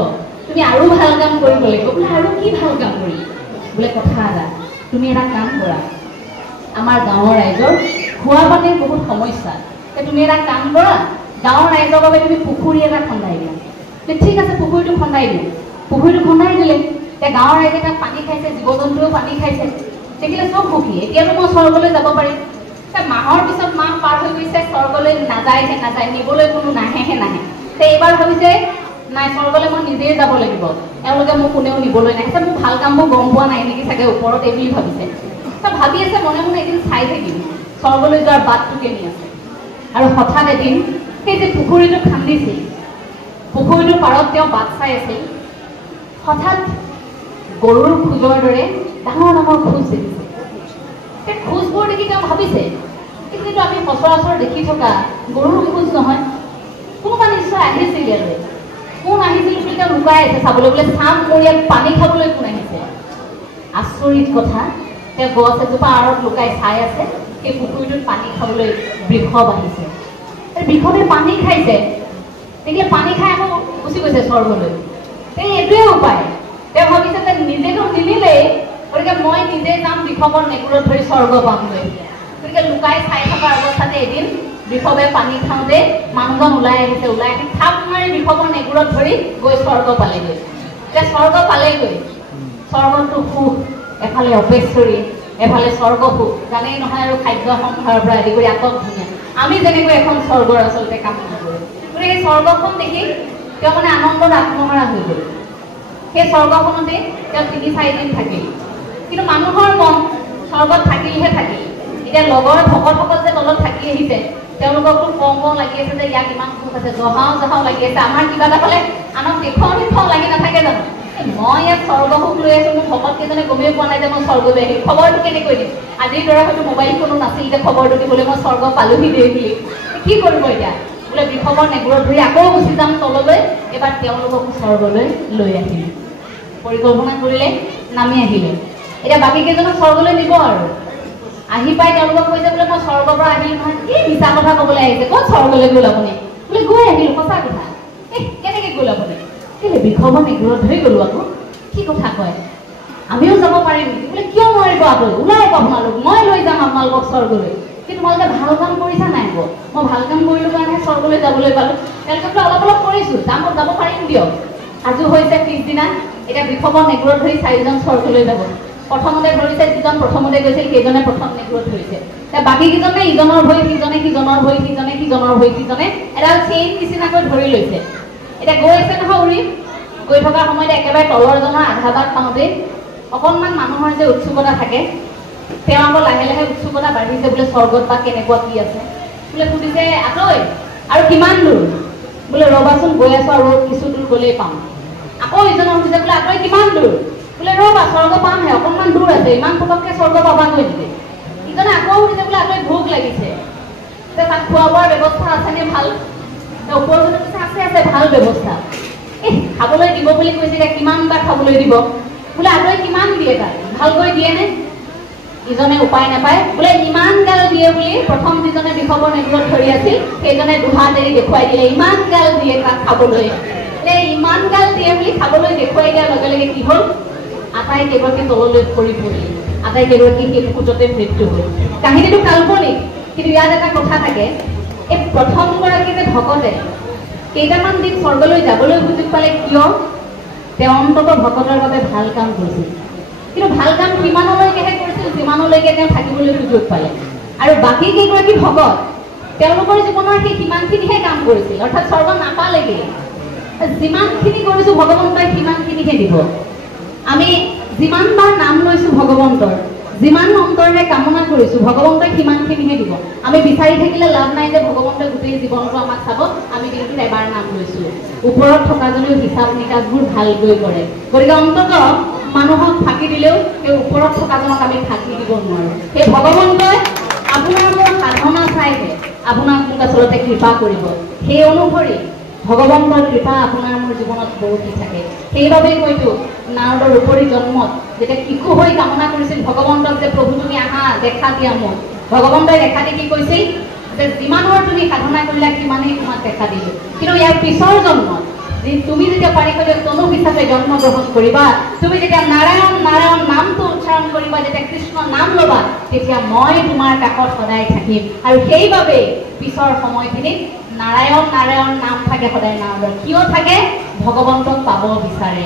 তুমি আৰু ভাল কাম কৰিব লাগিব। বোলে আৰু কি ভাল কাম কৰিম? বোলে কথা এটা, তুমি এটা কাম কৰা, আমাৰ গাঁৱৰ ৰাইজৰ খোৱা পানীৰ বহুত সমস্যা, তুমি এটা কাম কৰা, গাঁৱৰ ৰাইজৰ বাবে তুমি পুখুৰী এটা খন্দাই দিয়া। ঠিক আছে, পুখুৰীটো খন্দাই দিওঁ। পুখুৰীটো খন্দাই দিলে, এতিয়া গাঁৱৰ ৰাইজে তাত পানী খাইছে, জীৱ জন্তুৱেও পানী খাইছে। দেখিলে চব সুখী এতিয়াতো মই স্বৰ্গলৈ যাব পাৰিম মাহৰ পিছত মাহ পাৰ হৈ গৈছে স্বৰ্গলৈ নাযায়হে নাযায় নিবলৈ কোনো নাহেহে নাহে এইবাৰ ভাবিছে নাই স্বৰ্গলৈ মই নিজেই যাব লাগিব এওঁলোকে মোক কোনেও নিবলৈ নাহিছে মোক ভাল কামবোৰ গম পোৱা নাই নেকি চাগে ওপৰত এই বুলি ভাবিছে ভাবি আছে মনে মনে এদিন চাই থাকিম স্বৰ্গলৈ যোৱাৰ বাটটো কেনি আছে আৰু হঠাৎ এদিন সেই যে পুখুৰীটো খান্দিছিল পুখুৰীটোৰ পাৰত তেওঁ বাট চাই আছিল হঠাৎ গৰুৰ খোজৰ দৰে ডাঙৰ ডাঙৰ খোজ দেখিছে সেই খোজবোৰ দেখি তেওঁ ভাবিছে কিন্তু আমি সচৰাচৰ দেখি থকা গৰুৰ খোজ নহয় কোনোবা নিশ্চয় আহিছিল ইয়ালৈ কোন আহিছিল বুলি তেওঁ লুকাই আছে চাবলৈ বোলে চাম মোৰ ইয়াত পানী খাবলৈ কোন আহিছে আচৰিত কথা তেওঁ গছ এজোপা আঁৰত লুকাই চাই আছে সেই পুখুৰীটোত পানী খাবলৈ বৃষ বাঢ়িছে বৃষতে পানী খাইছে তেতিয়া পানী খাই আকৌ গুচি গৈছে স্বৰ্গলৈ এইটোৱে উপায় তেওঁ ভাবিছে যে নিজেতো নিনিলেই গতিকে মই নিজে যাম বৃষভৰ নেগুৰত ধৰি স্বৰ্গ পামগৈ গতিকে লুকাই চাই থকা অৱস্থাতে এদিন বৃষভে পানী খাওঁতে মানুহজন ওলাই আহিছে ওলাই আহি থাপ মাৰি বৃষভৰ নেগুৰত ধৰি গৈ স্বৰ্গ পালেগৈ এতিয়া স্বৰ্গ পালেগৈ স্বৰ্গটো সুখ এফালে অপেশ্বৰী এফালে স্বৰ্গ সুখ জানেই নহয় আৰু খাদ্য সম্ভাৰৰ পৰা আদি কৰি আটক ধুনীয়া আমি যেনেকৈ এখন স্বৰ্গৰ আচলতে কামনা কৰোঁ গতিকে এই স্বৰ্গখন দেখি তেওঁ মানে আনন্দত আত্মহাৰা হৈ গ'ল সেই স্বৰ্গখনতে তেওঁ ৩-৪ দিন থাকিল কিন্তু মানুহৰ মন স্বৰ্গত থাকিলহে থাকিল এতিয়া লগৰ ভকতসকল যে তলত থাকি আহিছে তেওঁলোককতো কম লাগি আছে যে ইয়াক ইমান সুখ আছে জহাও জহাও লাগি আছে আমাৰ কিবা এটা হ'লে আনক দেখুৱাও লাগি নাথাকে জানো মই ইয়াত স্বৰ্গ সুখ লৈ আছো মোৰ ভকতকেইজনে গমেই পোৱা নাই যে মই স্বৰ্গলৈ আহিম খবৰটো কেনেকৈ দিম আজিৰ দৰে হয়তো মোবাইল ফোনো নাছিল যে খবৰটো দিবলৈ মই স্বৰ্গ পালোহি দেই বুলি কি কৰিব এতিয়া বোলে বৃষভৰ নেগুৰত ধৰি আকৌ গুচি যাম তললৈ এবাৰ তেওঁলোককো স্বৰ্গলৈ লৈ আহিম পৰিকল্পনা কৰিলে নামি আহিলে এতিয়া বাকী কেইজনক স্বৰ্গলৈ নিব আৰু আহি পাই তেওঁলোকক কৈছে বোলে মই স্বৰ্গৰ পৰা আহিলো নহয় কি মিছা কথা ক'বলৈ আহিছে ক'ত স্বৰ্গলৈ গ'ল আপুনি বোলে গৈ আহিলো সঁচা কথা কেনেকৈ গ'ল আপুনি কেলে বৃষভৰ নেগুৰত ধৰি গ'লো আকৌ কি কথা কয় আমিও যাব পাৰিম নেকি বোলে কিয় নোৱাৰিব আপুনি ওলাই আহিব আপোনালোক মই লৈ যাম আপোনালোকক স্বৰ্গলৈ কিন্তু তোমালোকে ভাল কাম কৰিছা নাই আকৌ মই ভাল কাম কৰিলোঁ কাৰণে স্বৰ্গলৈ যাবলৈ পালোঁ তেওঁলোকে অলপ অলপ কৰিছোঁ যাব পাৰিম দিয়ক সাজু হৈছে পিছদিনা এতিয়া বৃষভৰ নেগুৰত ধৰি 4জন স্বৰ্গলৈ যাব প্ৰথমতে ধৰিছে যিজন প্ৰথমতে গৈছিল সেইজনে প্ৰথম নেগুৰত ধৰিছে বাকী কেইজনে ইজনৰ ভৰি সিজনে সিজনৰ ভৰি সিজনে সিজনৰ ভৰি সিজনে এডাল চেইন নিচিনাকৈ ধৰি লৈছে এতিয়া গৈ আছে নহয় উৰি গৈ থকাৰ সময়তে একেবাৰে তলৰজনৰ আধা বাট পাওঁতে অকণমান মানুহৰ যে উৎসুকতা থাকে তেওঁ আকৌ লাহে লাহে উৎসুকতা বাঢ়িছে বোলে স্বৰ্গত বা কেনেকুৱা কি আছে বোলে সুধিছে আতৈ আৰু কিমান দূৰ বোলে ৰ'বাচোন গৈ আছো আৰু কিছু দূৰ গ'লেই পাম আকৌ ইজনক সুধিছে বোলে আতৈ কিমান দূৰ বোলে ৰ'বা স্বৰ্গ পামহে অকণমান দূৰ আছে ইমান পটককৈ স্বৰ্গ পাবাগৈ নেকি ইজনে আকৌ সুধিছে বোলে আতৈ ভোক লাগিছে যে তাত খোৱা বোৱাৰ ব্যৱস্থা আছেনে ভাল ওপৰজনে কৈছে আছে আছে ভাল ব্যৱস্থা খাবলৈ দিব বুলি কৈছে এতিয়া কিমান বা খাবলৈ দিব বোলে আতৈ কিমান দিয়ে তাত ভালকৈ দিয়েনে ইজনে উপায় নাপায় বোলে ইমান গাল দিয়ে বুলি প্ৰথম যিজনে বৃষভৰ নেগুৰত ধৰি আছিল সেইজনে দুহাত এৰি দেখুৱাই দিলে ইমান গাল দিয়ে তাত খাবলৈ ইমান গাল দিয়ে বুলি খাবলৈ দেখুৱাই দিয়াৰ লগে লগে কি হ'ল আটাইকেইগৰাকী তললৈ পৰি পৰিল আটাইকেইগৰাকী সেই মুহূৰ্ততে মৃত্যু হ'ল কাহিনীটো কাল্পনিক কিন্তু ইয়াত এটা কথা থাকে এই প্ৰথমগৰাকী যে ভকতে কেইটামান দিন স্বৰ্গলৈ যাবলৈ সুযোগ পালে কিয় তেওঁ অন্ততঃ ভকতৰ বাবে ভাল কাম কৰিছিল কিন্তু ভাল কাম কিমানলৈকেহে কৰিছিল যিমানলৈকে তেওঁ থাকিবলৈ সুযোগ পালে আৰু বাকী কেইগৰাকী ভকত তেওঁলোকৰ জীৱনৰ সেই সিমানখিনিহে কাম কৰিছিল অৰ্থাৎ স্বৰ্গ নাপালেগৈ যিমানখিনি কৰিছোঁ ভগৱন্তই সিমানখিনিহে দিব আমি যিমানবাৰ নাম লৈছোঁ ভগৱন্তৰ যিমান অন্তৰেৰে কামনা কৰিছোঁ ভগৱন্তই সিমানখিনিহে দিব আমি বিচাৰি থাকিলে লাভ নাই যে ভগৱন্তই গোটেই জীৱনটো আমাক চাব আমি দিনটোত এবাৰ নাম লৈছোঁ ওপৰত থকাজনেও হিচাপ নিকাচবোৰ ভালকৈ কৰে গতিকে অন্ততঃ মানুহক ফাঁকি দিলেও সেই ওপৰত থকাজনক আমি ফাঁকি দিব নোৱাৰোঁ সেই ভগৱন্তই আপোনাৰ মোৰ সাধনা চাইহে আপোনাক মোক আচলতে কৃপা কৰিব সেই অনুসৰি ভগৱন্তৰ কৃপা আপোনাৰ মোৰ জীৱনত বৰষি থাকে সেইবাবেই কৈছোঁ নাৰদৰ উপৰি জন্মত যেতিয়া শিশু হৈ কামনা কৰিছিল ভগৱন্তক যে প্ৰভু তুমি আহা দেখা দিয়া মোক ভগৱন্তই দেখা দি কি কৈছিল যে যিমানৰ তুমি সাধনা কৰিলা সিমানেই তোমাক দেখা দিলোঁ কিন্তু ইয়াৰ পিছৰ জন্মত তুমি যেতিয়া পাৰিকলৈ তনু হিচাপে জন্মগ্ৰহণ কৰিবা তুমি যেতিয়া নাৰায়ণ নাৰায়ণ নামটো উচ্চাৰণ কৰিবা যেতিয়া কৃষ্ণ নাম ল'বা তেতিয়া মই তোমাৰ কাষত সদায় থাকিম আৰু সেইবাবেই পিছৰ সময়খিনিত নাৰায়ণ নাৰায়ণ নাম থাকে সদায় নামৰ কিয় থাকে ভগৱন্তক পাব বিচাৰে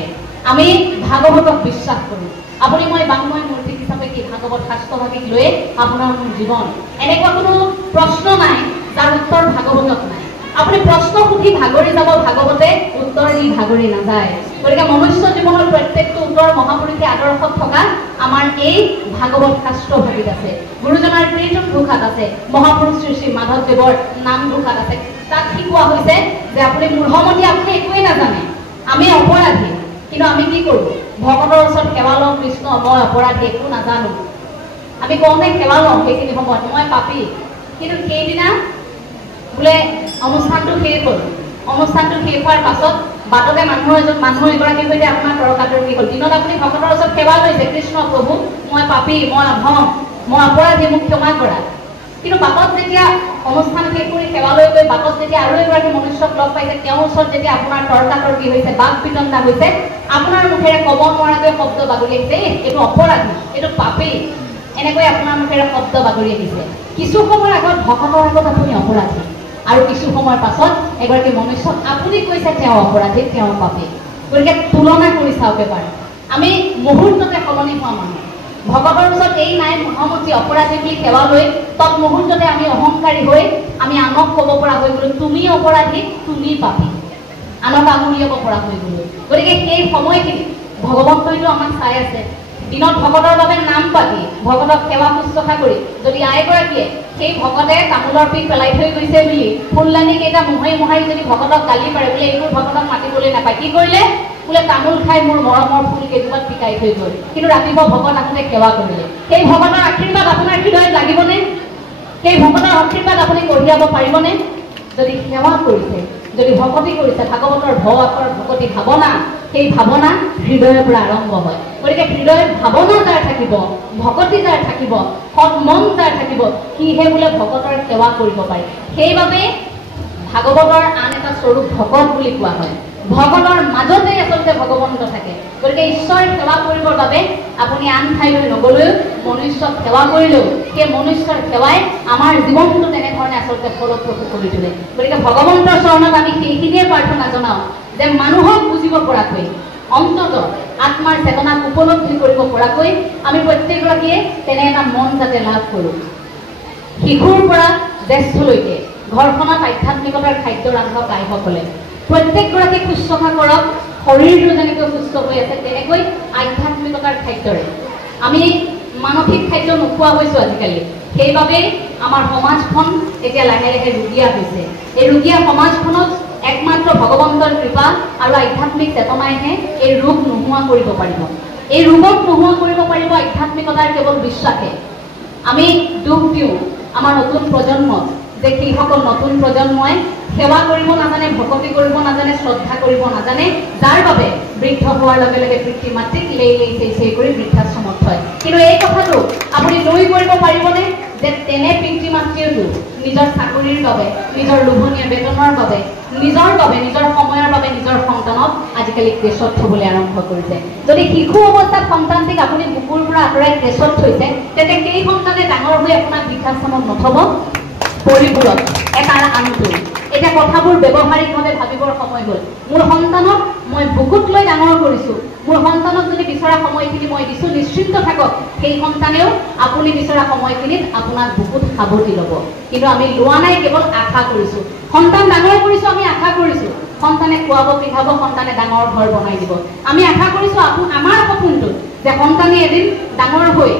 আমি ভাগৱতক বিশ্বাস কৰোঁ আপুনি মই বাংময় মূৰ্তি হিচাপে কি ভাগৱত শাস্ত্ৰভাগিক লৈয়ে আপোনাৰ মোৰ জীৱন। এনেকুৱা কোনো প্ৰশ্ন নাই যাৰ উত্তৰ ভাগৱতত নাই। আপুনি প্ৰশ্ন সুধি ভাগৰি যাব ভাগৱতে, উত্তৰ দি ভাগৰি নাযায়। গতিকে মনুষ্য জীৱনৰ প্ৰত্যেকটো উত্তৰ মহাপুৰুষে আদৰ্শত থকা আমাৰ এই ভাগৱত শাস্ত্ৰভাগিত আছে। গুৰুজনাৰ কীৰ্তন ঘোষাত আছে, মহাপুৰুষ শ্ৰী শ্ৰী মাধৱদেৱৰ নাম ঘোষাত আছে। তাত শিকোৱা হৈছে যে আপুনি মূঢ়মতি, আপুনি একোৱেই নাজানে, আমি অপৰাধী, কিন্তু আমি কি কৰোঁ? ভকতৰ ওচৰত সেৱা লওঁ, কৃষ্ণ মই অপৰাধী, একো নাজানো। আমি কওঁতে সেৱা লওঁ সেইখিনি সময়ত, মই পাপী। কিন্তু সেইদিনা বোলে অনুষ্ঠানটো শেষ হ'ল। অনুষ্ঠানটো শেষ হোৱাৰ পাছত বাটতে মানুহ এগৰাকীৰ সৈতে আপোনাৰ তৰ্কাতৰ্কি হ'ল। দিনত আপুনি ভকতৰ ওচৰত সেৱা লৈছে, কৃষ্ণ প্ৰভু মই পাপী, মই অধম, মই অপৰাধী, মোক ক্ষমা কৰা। কিন্তু বাটত যেতিয়া অনুষ্ঠান শেষ কৰি সেৱালৈ গৈ বাটত যেতিয়া আৰু এগৰাকী মনুষ্যক লগ পাইছে, তেওঁৰ ওচৰত যেতিয়া আপোনাৰ তৰ্কাতৰ্কি হৈছে, বাক বিতণ্ডা হৈছে, আপোনাৰ মুখেৰে ক'ব নোৱাৰাকৈ শব্দ বাগৰি আহিছে, এইটো অপৰাধী, এইটো পাপী, এনেকৈ আপোনাৰ মুখেৰে শব্দ বাগৰি আহিছে। কিছু সময়ৰ আগত ভকতৰ আগত আপুনি অপৰাধী, আৰু কিছু সময়ৰ পাছত এগৰাকী মনুষ্যক আপুনি কৈছে তেওঁ অপৰাধী, তেওঁ পাপী। গতিকে তুলনা কৰি চাওক এবাৰ। আমি মুহূৰ্ততে সলনি হোৱা মানুহ। ভকতৰ ওচৰত এই নাই মহামতি অপৰাধী বুলি সেৱা লৈ তৎ মুহূৰ্ততে আমি অহংকাৰী হৈ আমি আনক ক'ব পৰা হৈ গ'লো, তুমি অপৰাধী, তুমি পাপী, আনক আঙুলিয়াব পৰা হৈ গ'লো। গতিকে সেই সময়খিনি ভগৱন্তইতো আমাক চাই আছে। দিনত ভকতৰ বাবে নাম পাতি ভকতক সেৱা শুশ্ৰূষা কৰি যদি আইগৰাকীয়ে সেই ভকতে তামোলৰ পিক পেলাই থৈ গৈছে বুলি ফুলদানি কেইটা মোহাৰি যদি ভকতক গালি পাৰে, বোলে এইবোৰ ভকতক মাতিবলৈ নাপায়, কি কৰিলে? বোলে তামোল খাই মোৰ মৰমৰ ফুল কেইজোপাত পিকাই থৈ গ'ল, কিন্তু ৰাতিপুৱা ভকত আহোঁতে সেৱা কৰিলে। সেই ভকতৰ আশীৰ্বাদ আপোনাৰ হৃদয়ত লাগিবনে? সেই ভকতৰ আশীৰ্বাদ আপুনি কঢ়িয়াব পাৰিবনে? যদি সেৱা কৰিছে, যদি ভকতি কৰিছে, ভাগৱতৰ ভ আখৰ ভকতি ভাৱনা, সেই ভাৱনা হৃদয়ৰ পৰা আৰম্ভ হয়। গতিকে হৃদয়ত ভাৱনা যাৰ থাকিব, ভকতি যাৰ থাকিব, সৎ মন যাৰ থাকিব, সিহে বোলে ভকতৰ সেৱা কৰিব পাৰে। সেইবাবে ভাগৱতৰ আন এটা স্বৰূপ ভকত বুলি কোৱা হয়। ভকতৰ মাজতে আচলতে ভগৱন্ত থাকে। গতিকে ঈশ্বৰক সেৱা কৰিবৰ বাবে আপুনি আন ঠাইলৈ নগ'লেও মনুষ্যক সেৱা কৰিলেও সেই মনুষ্যৰ সেৱাই আমাৰ জীৱনটো তেনেধৰণে আচলতে ফলপ্ৰসূ কৰি তোলে। গতিকে ভগৱন্তৰ চৰণত আমি সেইখিনিয়ে প্ৰাৰ্থনা জনাওঁ যে মানুহক বুজিব পৰাকৈ, অন্তত আত্মাৰ চেতনাক উপলব্ধি কৰিব পৰাকৈ আমি প্ৰত্যেকগৰাকীয়ে তেনে এটা মন যাতে লাভ কৰোঁ। শিশুৰ পৰা জ্যেষ্ঠলৈকে ঘৰখনত আধ্যাত্মিকতাৰ খাদ্য ৰান্ধক আইসকলে প্ৰত্যেকগৰাকীক শুশ্ৰূষা কৰক। শৰীৰটো যেনেকৈ সুস্থ হৈ আছে তেনেকৈ আধ্যাত্মিকতাৰ খাদ্যৰে আমি মানসিক খাদ্য নোখোৱা হৈছোঁ আজিকালি। সেইবাবেই আমাৰ সমাজখন এতিয়া লাহে লাহে ৰুগীয়া হৈছে। এই ৰুগীয়া সমাজখনত একমাত্ৰ ভগৱন্তৰ কৃপা আৰু আধ্যাত্মিক চেতনাইহে এই ৰোগ নোহোৱা কৰিব পাৰিব। এই ৰোগক নোহোৱা কৰিব পাৰিব আধ্যাত্মিকতাৰ কেৱল বিশ্বাসে। আমি দুখ দিওঁ আমাৰ নতুন প্ৰজন্মক যে সেইসকল নতুন প্ৰজন্মই সেৱা কৰিব নাজানে, ভকতি কৰিব নাজানে, শ্ৰদ্ধা কৰিব নাজানে, যাৰ বাবে বৃদ্ধ হোৱাৰ লগে লগে পিতৃ মাতৃক লেই কৰি বৃদ্ধাশ্ৰমত থয়। কিন্তু এই কথাটো আপুনি নুই কৰিব পাৰিবনে যে তেনে পিতৃ মাতৃয়েও নিজৰ চাকৰিৰ বাবে, নিজৰ লোভনীয় বেতনৰ বাবে, নিজৰ সময়ৰ বাবে নিজৰ সন্তানক আজিকালি ক্ৰেচত থবলৈ আৰম্ভ কৰিছে। যদি শিশু অৱস্থাত সন্তানটিক আপুনি বুকুৰ পৰা আঁতৰাই ক্ৰেচত থৈছে, তেন্তে সেই সন্তানে ডাঙৰ হৈ আপোনাক বৃদ্ধাশ্ৰমত নথব, পৰিপূৰক এটাৰ আনটো। এতিয়া কথাবোৰ ব্যৱহাৰিকভাৱে ভাবিবৰ সময় হ'ল। মোৰ সন্তানক মই বুকুত লৈ ডাঙৰ কৰিছোঁ, মোৰ সন্তানক যদি বিচৰা সময়খিনি মই দিছোঁ, নিশ্চিন্ত থাকক সেই সন্তানেও আপুনি বিচৰা সময়খিনিত আপোনাক বুকুত সাৱটি ল'ব। কিন্তু আমি লোৱা নাই, কেৱল আশা কৰিছোঁ। সন্তান ডাঙৰ কৰিছোঁ, আমি আশা কৰিছোঁ সন্তানে খুৱাব পিন্ধাব, সন্তানে ডাঙৰ ঘৰ বনাই দিব। আমি আশা কৰিছোঁ আমাৰ সপোনটোত যে সন্তানে এদিন ডাঙৰ হৈ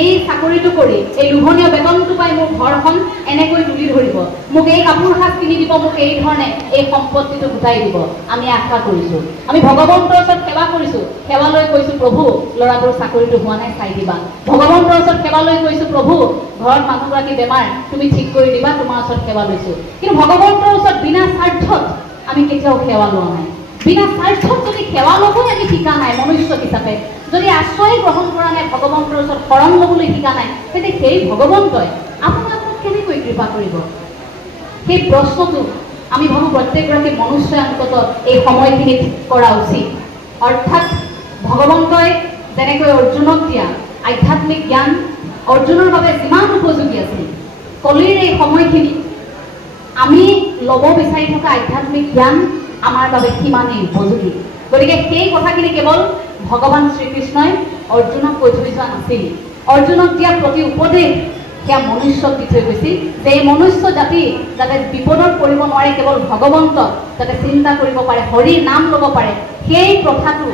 এই চাকৰিটো কৰি, এই লোভনীয় বেতনটো পাই মোৰ ঘৰখন এনেকৈ তুলি ধৰিব, মোক এই কাপোৰ সাজ কিনি দিব, মোক এই ধৰণে এই সম্পত্তিটো গোটাই দিব। আমি আশা কৰিছোঁ। আমি ভগৱন্তৰ ওচৰত সেৱা কৰিছোঁ, সেৱা লৈ কৈছোঁ প্ৰভু ল'ৰাটোৰ চাকৰিটো হোৱা নাই, চাই দিবা। ভগৱন্তৰ ওচৰত সেৱা লৈ কৈছোঁ প্ৰভু ঘৰত মানুহগৰাকী বেমাৰ, তুমি ঠিক কৰি দিবা, তোমাৰ ওচৰত সেৱা লৈছোঁ। কিন্তু ভগৱন্তৰ ওচৰত বিনা স্বাৰ্থত আমি কেতিয়াও সেৱা লোৱা নাই। বিনা স্বাৰ্থত যদি সেৱা ল'বই আমি শিকা নাই মনুষ্য হিচাপে, যদি আশ্ৰয় গ্ৰহণ কৰা নাই, ভগৱন্তৰ ওচৰত শৰণ ল'বলৈ শিকা নাই, তেন্তে সেই ভগৱন্তই আপোনাক কেনেকৈ কৃপা কৰিব? সেই প্ৰশ্নটো আমি ভাবোঁ প্ৰত্যেকগৰাকী মনুষ্যই অন্তত এই সময়খিনিত কৰা উচিত। অৰ্থাৎ ভগৱন্তই যেনেকৈ অৰ্জুনক দিয়া আধ্যাত্মিক জ্ঞান অৰ্জুনৰ বাবে যিমান উপযোগী আছিল, কলিৰ এই সময়খিনি আমি ল'ব বিচাৰি থকা আধ্যাত্মিক জ্ঞান আমাৰ বাবে সিমানেই উপযোগী। গতিকে সেই কথাখিনি কেৱল ভগৱান শ্ৰীকৃষ্ণই অৰ্জুনক কৈ থৈ যোৱা নাছিল। অৰ্জুনক দিয়া প্ৰতি উপদেশ সেয়া মনুষ্যক দি থৈ গৈছিল যে এই মনুষ্য জাতি যাতে বিপদত পৰিব নোৱাৰে, কেৱল ভগৱন্তক যাতে চিন্তা কৰিব পাৰে, হৰি নাম ল'ব পাৰে, সেই প্ৰথাটো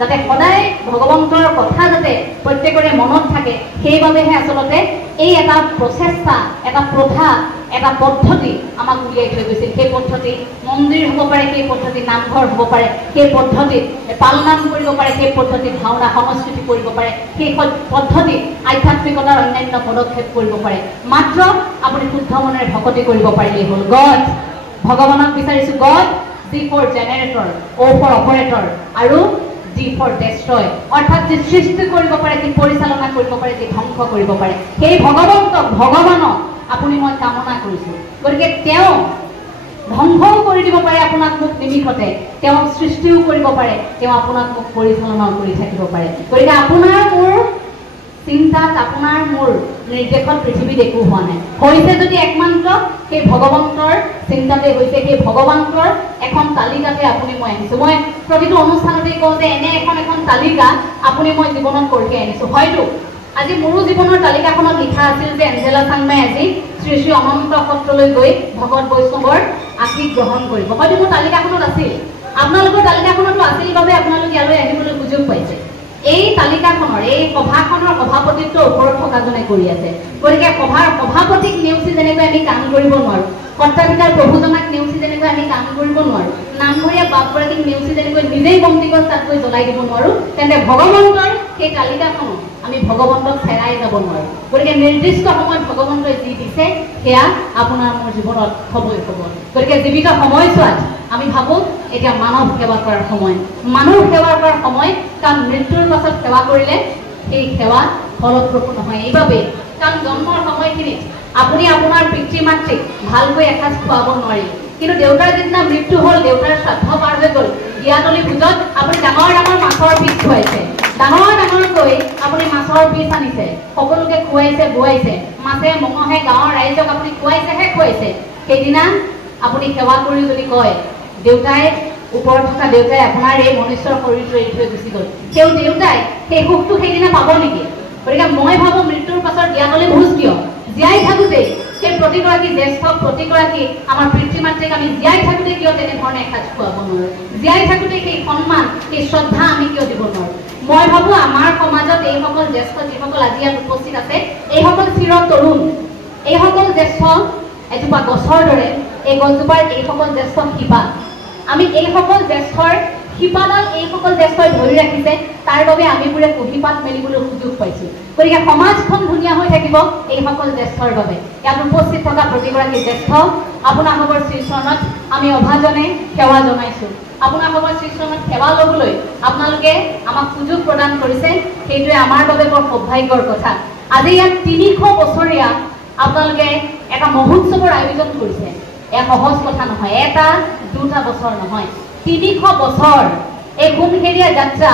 যাতে সদায় ভগৱন্তৰ কথা যাতে প্ৰত্যেকৰে মনত থাকে, সেইবাবেহে আচলতে এই এটা প্ৰচেষ্টা, এটা প্ৰথা, এটা পদ্ধতি আমাক উলিয়াই থৈ গৈছিল। সেই পদ্ধতি মন্দিৰ হ'ব পাৰে, সেই পদ্ধতি নামঘৰ হ'ব পাৰে, সেই পদ্ধতিত পালনাম কৰিব পাৰে, সেই পদ্ধতিত ভাওনা সংস্কৃতি কৰিব পাৰে, সেই পদ্ধতিত আধ্যাত্মিকতাৰ অন্যান্য পদক্ষেপ কৰিব পাৰে। মাত্ৰ আপুনি শুদ্ধ মনেৰে ভকতি কৰিব পাৰিলেই হ'ল। গড, ভগৱানক বিচাৰিছোঁ god, D for generator, O for operator আৰু D for destroy, অৰ্থাৎ যি সৃষ্টি কৰিব পাৰে, যি পৰিচালনা কৰিব পাৰে, যি ধ্বংস কৰিব পাৰে, সেই ভগৱন্তক, ভগৱানক আপুনি মই কামনা কৰিছোঁ। গতিকে তেওঁ ধ্বংসও কৰি দিব পাৰে আপোনাক মোক নিমিষতে, তেওঁ সৃষ্টিও কৰিব পাৰে, তেওঁ আপোনাক মোক পৰিচালনাও কৰি থাকিব পাৰে। গতিকে আপোনাৰ মোৰ চিন্তাত, আপোনাৰ মোৰ নিৰ্দেশত পৃথিৱীত একো হোৱা নাই। হৈছে যদি একমাত্ৰ সেই ভগৱন্তৰ চিন্তাতে হৈছে, সেই ভগৱন্তৰ এখন তালিকাতে আপুনি মই আনিছোঁ। মই প্ৰতিটো অনুষ্ঠানতেই কওঁ যে এনে এখন তালিকা আপুনি মই জীৱনত কঢ়িয়াই আনিছোঁ। হয়তো আজি মোৰো জীৱনৰ তালিকাখনত লিখা আছিল যে এঞ্জেলা চাংমাই আজি শ্ৰী শ্ৰী অনন্ত সত্ৰলৈ গৈ ভকত বৈষ্ণৱৰ আশীষ গ্ৰহণ কৰিব। হয়তো মোৰ তালিকাখনত আছিল, আপোনালোকৰ তালিকাখনতো আছিল বাবে আপোনালোক ইয়ালৈ আহিবলৈ সুযোগ পাইছে। এই তালিকাখনৰ, এই সভাখনৰ সভাপতিত্ব ওপৰত থকাজনে কৰি আছে। গতিকে সভাপতিক নেওচি যেনেকৈ আমি কাম কৰিব নোৱাৰোঁ, সত্ৰাধিকাৰ প্ৰভুজনাক নেওচি যেনেকৈ আমি কাম কৰিব নোৱাৰোঁ, নামঘৰীয়া বাপগৰাকীক নেওচি যেনেকৈ নিজেই বন্তিগছ তাতকৈ জ্বলাই দিব নোৱাৰোঁ, তেন্তে ভগৱন্তৰ সেই তালিকাখনো আমি ভগৱন্তক হেৰাই যাব নোৱাৰোঁ। গতিকে নিৰ্দিষ্ট সময়ত ভগৱন্তই যি দিছে সেয়া আপোনাৰ মোৰ জীৱনত হ'বই হ'ব। গতিকে জীৱিত সময়ছোৱাত আমি ভাবোঁ এতিয়া মানৱ সেৱা কৰাৰ সময়, মানুহ সেৱা কৰাৰ সময়। কাৰণ মৃত্যুৰ পাছত সেৱা কৰিলে সেই সেৱা ফলপ্ৰসূ নহয়। এইবাবেই কাৰণ জন্মৰ সময়খিনিত আপুনি আপোনাৰ পিতৃ মাতৃক ভালকৈ এসাঁজ খুৱাব নোৱাৰিল, কিন্তু দেউতাৰ যিদিনা মৃত্যু হ'ল, দেউতাৰ শ্ৰাদ্ধ পাৰ হৈ গ'ল, দিয়াতলী ভোজত আপুনি ডাঙৰ ডাঙৰ মাছৰ পিচ খুৱাইছে, ডাঙৰ ডাঙৰকৈ আপুনি মাছৰ পিচ আনিছে, সকলোকে খুৱাইছে বোৱাইছে, মাছে মঙহে গাঁৱৰ ৰাইজক আপুনি খুৱাইছে। সেইদিনা আপুনি সেৱা কৰি যদি কয় দেউতাই ওপৰত থকা দেউতাই আপোনাৰ এই মনুষ্যৰ শৰীৰটো এৰি থৈ গুচি গ'ল, তেওঁ দেউতাই সেই সুখটো সেইদিনা পাব নেকি? গতিকে মই ভাবোঁ মৃত্যুৰ পাছত দিয়াতলী ভোজ কিয়? জীয়াই থাকোঁতেই সেই প্ৰতিগৰাকী জ্যেষ্ঠ, প্ৰতিগৰাকী আমাৰ পিতৃ মাতৃক আমি জীয়াই থাকোঁতে কিয় তেনেধৰণে এসাঁজ খুৱাব নোৱাৰোঁ? জীয়াই থাকোঁতে সেই সন্মান, সেই শ্ৰদ্ধা আমি কিয় দিব নোৱাৰোঁ? মই ভাবোঁ আমাৰ সমাজত এইসকল জ্যেষ্ঠ যিসকল আজি ইয়াত উপস্থিত আছে, এইসকল চিৰ তৰুণ, এইসকল জ্যেষ্ঠ এজোপা গছৰ দৰে, এই গছজোপাৰ এইসকল জ্যেষ্ঠ শিপা, আমি এইসকল জ্যেষ্ঠৰ শিপাডাল এইসকল জ্যেষ্ঠই ধৰি ৰাখিছে, তাৰ বাবে আমিবোৰে কুঁহিপাত মেলিবলৈ সুযোগ পাইছোঁ। গতিকে সমাজখন ধুনীয়া হৈ থাকিব এইসকল জ্যেষ্ঠৰ বাবে। ইয়াত উপস্থিত থকা প্ৰতিগৰাকী জ্যেষ্ঠ আপোনালোকৰ শ্ৰীচৰণত আমি অভাজনে সেৱা জনাইছোঁ। আপোনালোকৰ শ্ৰীচৰণত সেৱা ল'বলৈ আপোনালোকে আমাক সুযোগ প্ৰদান কৰিছে, সেইটোৱে আমাৰ বাবে বৰ সৌভাগ্যৰ কথা। আজি ইয়াত 300 বছৰীয়া আপোনালোকে এটা মহোৎসৱৰ আয়োজন কৰিছে। এয়া সহজ কথা নহয়, এটা দুটা বছৰ নহয়, 300 বছৰ এই ঘুমহেৰীয়া যাত্ৰা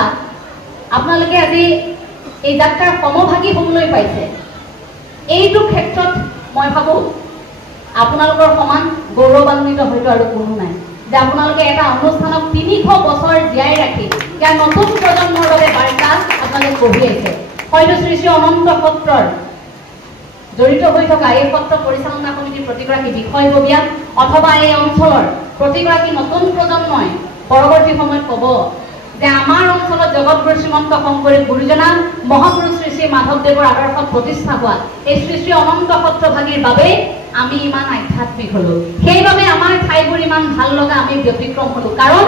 আপোনালোকে আজি এই যাত্ৰাৰ সমভাগী হ'বলৈ পাইছে। এইটো ক্ষেত্ৰত মই ভাবোঁ আপোনালোকৰ সমান গৌৰৱান্বিত হয়তো আৰু কোনো নাই, যে আপোনালোকে এটা অনুষ্ঠানক 300 বছৰ জীয়াই ৰাখি ইয়াৰ নতুন প্ৰজন্মৰ বাবে বাৰ্তা আপোনালোকে কঢ়িয়াইছে। হয়তো শ্ৰী শ্ৰী অনন্ত সত্ৰৰ জড়িত হৈ থকা এই সত্ৰ পৰিচালনা সমিতিৰ প্ৰতিগৰাকী বিষয়ববীয়া অথবা এই অঞ্চলৰ প্ৰতিগৰাকী নতুন প্ৰজন্মই পৰৱৰ্তী সময়ত ক'ব যে আমাৰ অঞ্চলত জগতগুৰু শ্ৰীমন্ত শংকৰী গুৰুজনা মহাপুৰুষ শ্ৰী শ্ৰী মাধৱদেৱৰ আদৰ্শত প্ৰতিষ্ঠা হোৱা এই শ্ৰী শ্ৰী অনন্ত সত্ৰভাগীৰ বাবে আমি ইমান আধ্যাত্মিক হ'লোঁ, সেইবাবে আমাৰ ঠাইবোৰ ইমান ভাল লগা আমি ব্যতিক্ৰম হ'লোঁ। কাৰণ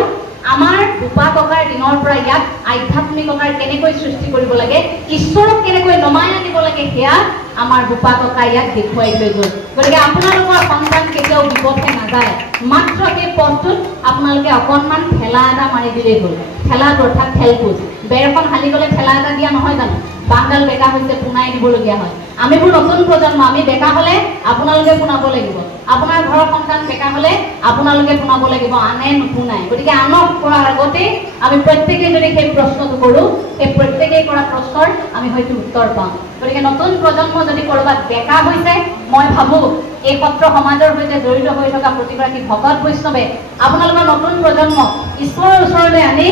আমাৰ বোপা ককাৰ দিনৰ পৰা ইয়াক আধ্যাত্মিকতাৰ কেনেকৈ সৃষ্টি কৰিব লাগে, ঈশ্বৰক কেনেকৈ নমাই আনিব লাগে, সেয়া আমাৰ বোপা ককাই ইয়াক দেখুৱাই থৈ গ'ল। গতিকে আপোনালোকৰ সন্তান কেতিয়াও বিপথে নাযায়, মাত্ৰ সেই পথটোত আপোনালোকে অকণমান ঠেলা এটা মাৰি দিলেই হ'ল। ঠেলা অৰ্থাৎ ঠেলপোচ, বেৰখন হালি গ'লে ঠেলা এটা দিয়া নহয় জানো, বাঁহডাল বেকা হৈছে পোনাই দিবলগীয়া হয়। আমিবোৰ নতুন প্ৰজন্ম, আমি বেকা হ'লে আপোনালোকে পোনাব লাগিব, আপোনাৰ ঘৰৰ সন্তান বেকা হ'লে আপোনালোকে পোনাব লাগিব, আনে নুপুনাই। গতিকে আনক কৰাৰ আগতে আমি প্ৰত্যেকেই যদি সেই প্ৰশ্নটো কৰোঁ, সেই প্ৰত্যেকেই কৰা প্ৰশ্নৰ আমি হয়তো উত্তৰ পাম। গতিকে নতুন প্ৰজন্ম যদি ক'ৰবাত বেকা হৈছে, মই ভাবোঁ এই সত্ৰ সমাজৰ সৈতে জড়িত হৈ থকা প্ৰতিগৰাকী ভকত বৈষ্ণৱে আপোনালোকৰ নতুন প্ৰজন্মক ঈশ্বৰৰ ওচৰলৈ আনি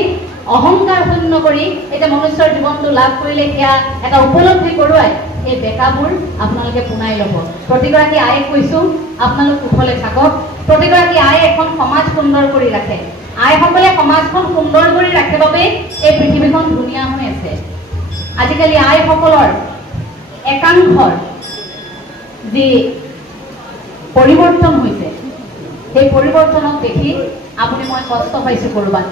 অহংকাৰ শূন্য কৰি এতিয়া মনুষ্যৰ জীৱনটো লাভ কৰিলে সেয়া এটা উপলব্ধি কৰোৱাই এই বেকাবোৰ আপোনালোকে পুনাই ল'ব। প্ৰতিগৰাকী আয়ে কৈছোঁ আপোনালোক কুশলে থাকক। প্ৰতিগৰাকী আয়ে এখন সমাজ সুন্দৰ কৰি ৰাখে। আইসকলে সমাজখন সুন্দৰ কৰি ৰাখে বাবে এই পৃথিৱীখন ধুনীয়া হৈ আছে। আজিকালি আইসকলৰ একাংশৰ যি পৰিৱৰ্তন হৈছে সেই পৰিৱৰ্তনক দেখি আপুনি মই কষ্ট পাইছোঁ ক'ৰবাত।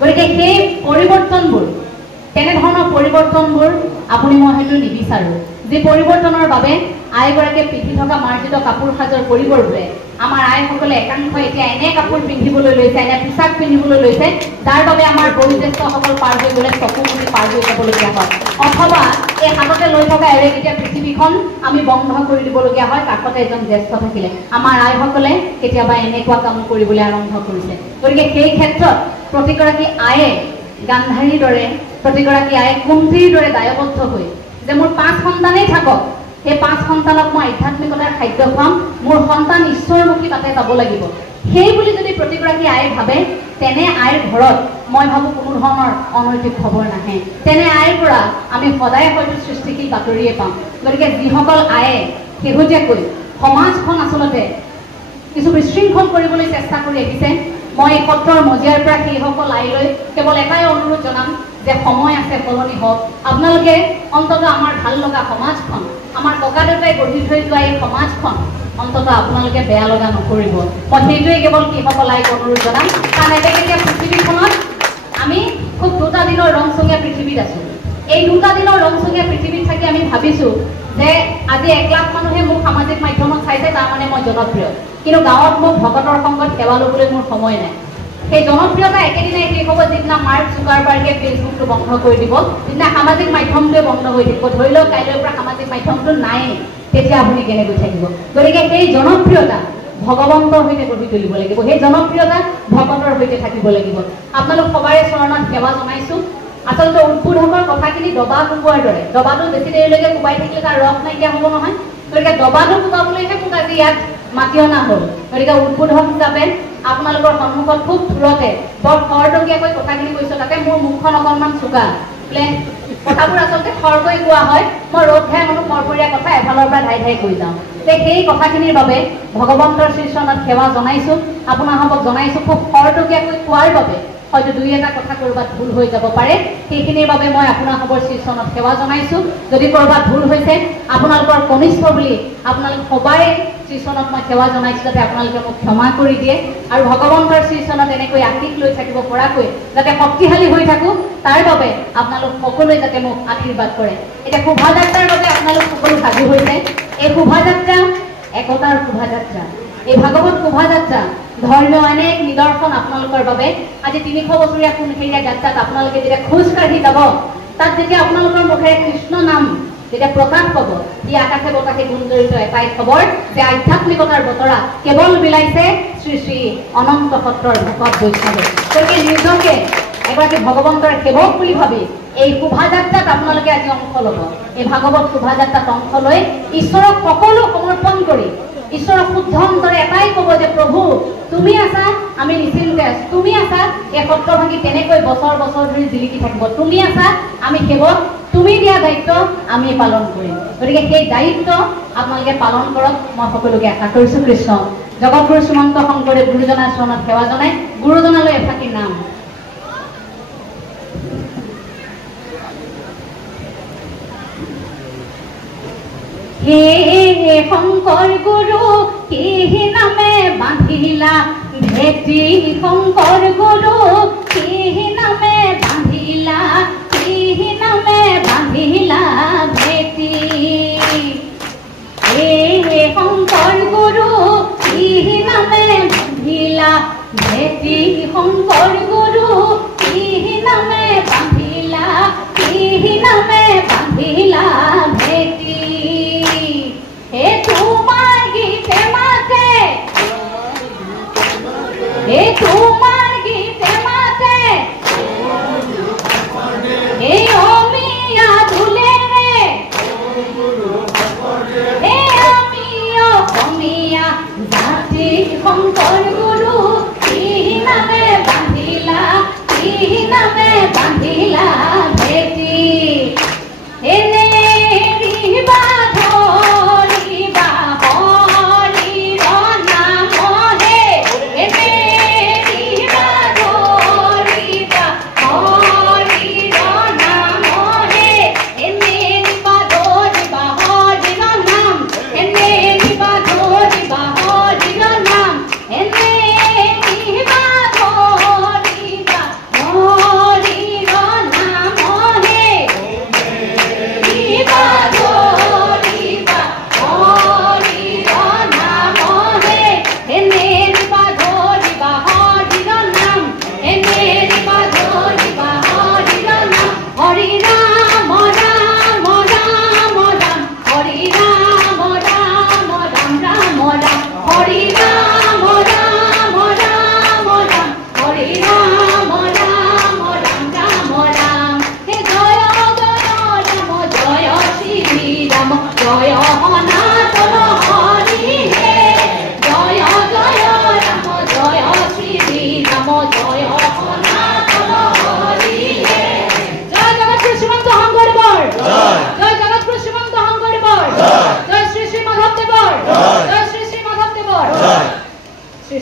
গতিকে সেই পৰিৱৰ্তনবোৰ তেনেধৰণৰ পৰিৱৰ্তনবোৰ আপুনি মই হয়তো নিবিচাৰোঁ। যি পৰিৱৰ্তনৰ বাবে আইগৰাকীয়ে পিন্ধি থকা মাৰ্জিত কাপোৰ সাজৰ পৰিৱৰ্তে আমাৰ আইসকলে একাংশ এতিয়া এনে কাপোৰ পিন্ধিবলৈ লৈছে, এনে পোছাক পিন্ধিবলৈ লৈছে যাৰ বাবে আমাৰ বয়োজ্যেষ্ঠসকল পাৰ হৈ গ'লে চকু মুদি পাৰ হৈ যাবলগীয়া হয়, অথবা এই হাততে লৈ থকা এৰেগিতিয়া পৃথিৱীখন আমি বন্ধ কৰি দিবলগীয়া হয় কাষতে এজন জ্যেষ্ঠ থাকিলে। আমাৰ আইসকলে কেতিয়াবা এনেকুৱা কাম কৰিবলৈ আৰম্ভ কৰিছে। গতিকে সেই ক্ষেত্ৰত প্ৰতিগৰাকী আয়ে গান্ধাৰীৰ দৰে, প্ৰতিগৰাকী আয়ে কুন্তীৰ দৰে দায়বদ্ধ হৈ যে মোৰ 5 সন্তানেই থাকক, সেই 5 সন্তানক মই আধ্যাত্মিকতাৰ খাদ্য খুৱাম, মোৰ সন্তান ঈশ্বৰমুখী তাতে যাব লাগিব, সেই বুলি যদি প্ৰতিগৰাকী আয়ে ভাবে তেনে আইৰ ঘৰত মই ভাবোঁ কোনো ধৰণৰ অনৈতিক খবৰ নাহে। তেনে আইৰ পৰা আমি সদায় হয়তো সৃষ্টিশীল বাতৰিয়ে পাম। গতিকে যিসকল আয়ে শেহতীয়াকৈ সমাজখন আচলতে কিছু বিশৃংখল কৰিবলৈ চেষ্টা কৰি আহিছে, মই এই সত্ৰৰ মজিয়াৰ পৰা সেইসকল আইলৈ কেৱল এটাই অনুৰোধ জনাম যে সময় আছে, সলনি হওক। আপোনালোকে অন্ততঃ আমাৰ ভাল লগা সমাজখন, আমাৰ ককা দেউতাই গঢ়ি থৈ যোৱা এই সমাজখন অন্ততঃ আপোনালোকে বেয়া লগা নকৰিব। মই সেইটোৱে কেৱল সেইসকল আইক অনুৰোধ জনাম। কাৰণ এতিয়া পৃথিৱীখনত আমি খুব 2টা দিনৰ ৰংচঙীয়া পৃথিৱীত আছোঁ। এই 2টা দিনৰ ৰংচঙীয়া পৃথিৱীত থাকি আমি ভাবিছোঁ যে আজি 1 লাখ মানুহে মোক সামাজিক মাধ্যমত চাইছে, তাৰমানে মই জনপ্ৰিয়, কিন্তু গাঁৱত মোক ভকতৰ সংগত সেৱা ল'বলৈ মোৰ সময় নাই। সেই জনপ্ৰিয়তা একেদিনাই শেষ হ'ব যিদিনা মাৰ্ক জুকাৰবাৰ্গে ফেচবুকটো বন্ধ কৰি দিব, যিদিনা সামাজিক মাধ্যমটোৱে বন্ধ হৈ থাকিব। ধৰি লওক কাইলৈৰ পৰা সামাজিক মাধ্যমটো নাই, তেতিয়া আপুনি কেনেকৈ থাকিব? গতিকে সেই জনপ্ৰিয়তা ভগৱন্তৰ সৈতে গঢ়ি তুলিব লাগিব, সেই জনপ্ৰিয়তা ভকতৰ সৈতে থাকিব লাগিব। আপোনালোক সবাৰে চৰণত সেৱা জনাইছোঁ। আচলতে উদ্বোধকৰ কথাখিনি দবা কোবোৱাৰ দৰে, দবাটো বেছি দেৰিলৈকে কোবাই থাকিলে তাৰ ৰস নাইকিয়া হ'ব নহয়। গতিকে দবাটো কোবাবলৈহে মোক আজি ইয়াত মাতি অনা হ'ল। গতিকে উদ্বোধক হিচাপে আপোনালোকৰ সন্মুখত খুব থূৰতে বৰ খৰতকীয়াকৈ কথাখিনি কৈছোঁ। তাতে মোৰ মুখখন অকণমান চোকা, কথাবোৰ আচলতে খৰকৈ কোৱা হয়। মই ৰ'দ ঘাই মানুহ খৰপৰীয়া কথা এফালৰ পৰা ধাই ধাই কৈ যাওঁ। সেই কথাখিনিৰ বাবে ভগৱন্তৰ শ্ৰীচৰণত সেৱা জনাইছোঁ। আপোনালোকক জনাইছোঁ খুব খৰতকীয়াকৈ কোৱাৰ বাবে হয়তো 2-এটা কথা ক'ৰবাত ভুল হৈ যাব পাৰে, সেইখিনিৰ বাবে মই আপোনালোকৰ শ্ৰীচৰণত সেৱা জনাইছোঁ। যদি ক'ৰবাত ভুল হৈছে আপোনালোকৰ কনিষ্ঠ বুলি আপোনালোক সবাই শ্ৰীচৰণত মই সেৱা জনাইছোঁ যাতে আপোনালোকে মোক ক্ষমা কৰি দিয়ে আৰু ভগৱন্তৰ শ্ৰীচৰণত এনেকৈ আশীষ লৈ থাকিব পৰাকৈ যাতে শক্তিশালী হৈ থাকোঁ, তাৰ বাবে আপোনালোক সকলোৱে যাতে মোক আশীৰ্বাদ কৰে। এতিয়া শোভাযাত্ৰাৰ বাবে আপোনালোক সকলো সাজু হৈছে। এই শোভাযাত্ৰা একতাৰ শোভাযাত্ৰা, এই ভাগৱত শোভাযাত্ৰা ধৰ্মীয় অনেক নিদৰ্শন আপোনালোকৰ বাবে। আজি 300 বছৰীয়া সোণসেৰীয়া যাত্ৰাত আপোনালোকে যেতিয়া খোজকাঢ়ি যাব, তাত যেতিয়া আপোনালোকৰ মুখেৰে কৃষ্ণ নাম যেতিয়া প্ৰকাশ পাব, ই আকাশে বতাহে গুঞ্জৰিত এটাই খবৰ যে আধ্যাত্মিকতাৰ বতৰা কেৱল বিলাইছে শ্ৰী শ্ৰী অনন্ত সত্ৰৰ ভকত বৈষ্ণৱে। গতিকে নিজকে এগৰাকী ভগৱন্তৰ সেৱক বুলি ভাবি এই শোভাযাত্ৰাত আপোনালোকে আজি অংশ ল'ব। এই ভাগৱত শোভাযাত্ৰাত অংশ লৈ ঈশ্বৰক সকলো সমৰ্পণ কৰি ঈশ্বৰক শুদ্ধ অন্তৰে এটাই ক'ব যে প্ৰভু তুমি আছা, আমি নিশ্চিন্তে আছোঁ। তুমি আছা, এই সত্ৰ ভাঙি কেনেকৈ বছৰ বছৰ ধৰি জিলিকি থাকিব। তুমি আছা, আমি সেৱক, তুমি দিয়া দায়িত্ব আমি পালন কৰিম। গতিকে সেই দায়িত্ব আপোনালোকে পালন কৰক, মই সকলোকে আশা কৰিছোঁ। কৃষ্ণ জগতগুৰু শ্ৰীমন্ত শংকৰদেৱ গুৰুজনাৰ চৰণত সেৱা জনাই গুৰুজনালৈ এফাঁকি নাম। হে শংকৰ গুৰু কি নামে বান্ধিলা ভেটি, শংকৰ গুৰু কি নামে বান্ধিলা, কি নামে বান্ধিলা ভেটি। হে শংকৰ গুৰু কি নামে বান্ধিলা ভেটি, শংকৰ গুৰু কি নামে বান্ধিলা, কি নামে বান্ধিলা ভেটি। হে তোমাৰ গীতে মাতে, হে তোমাৰ গীতে মাতে, হে অমিয়া ধুলেৰে, হে আমি অসমীয়া জাতি, শংকৰ গুৰু কি নামে বান্ধি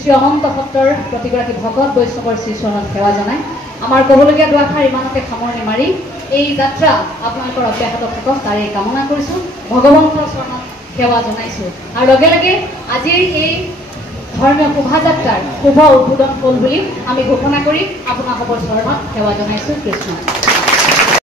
শ্ৰী অনন্ত সত্ৰৰ প্ৰতিগৰাকী ভকত বৈষ্ণৱৰ শ্ৰীচৰণত সেৱা জনাই আমাৰ ক'বলগীয়া দুআষাৰ ইমানতে সামৰণি মাৰি এই যাত্ৰা আপোনালোকৰ অব্যাহত থাকক তাৰে কামনা কৰিছোঁ ভগৱন্তৰ চৰণত সেৱা জনাইছোঁ আৰু লগে লগে আজিৰ এই ধৰ্মীয় শোভাযাত্ৰাৰ শুভ উদ্বোধন হ'ল বুলি আমি ঘোষণা কৰি আপোনালোকৰ চৰণত সেৱা জনাইছোঁ কৃষ্ণ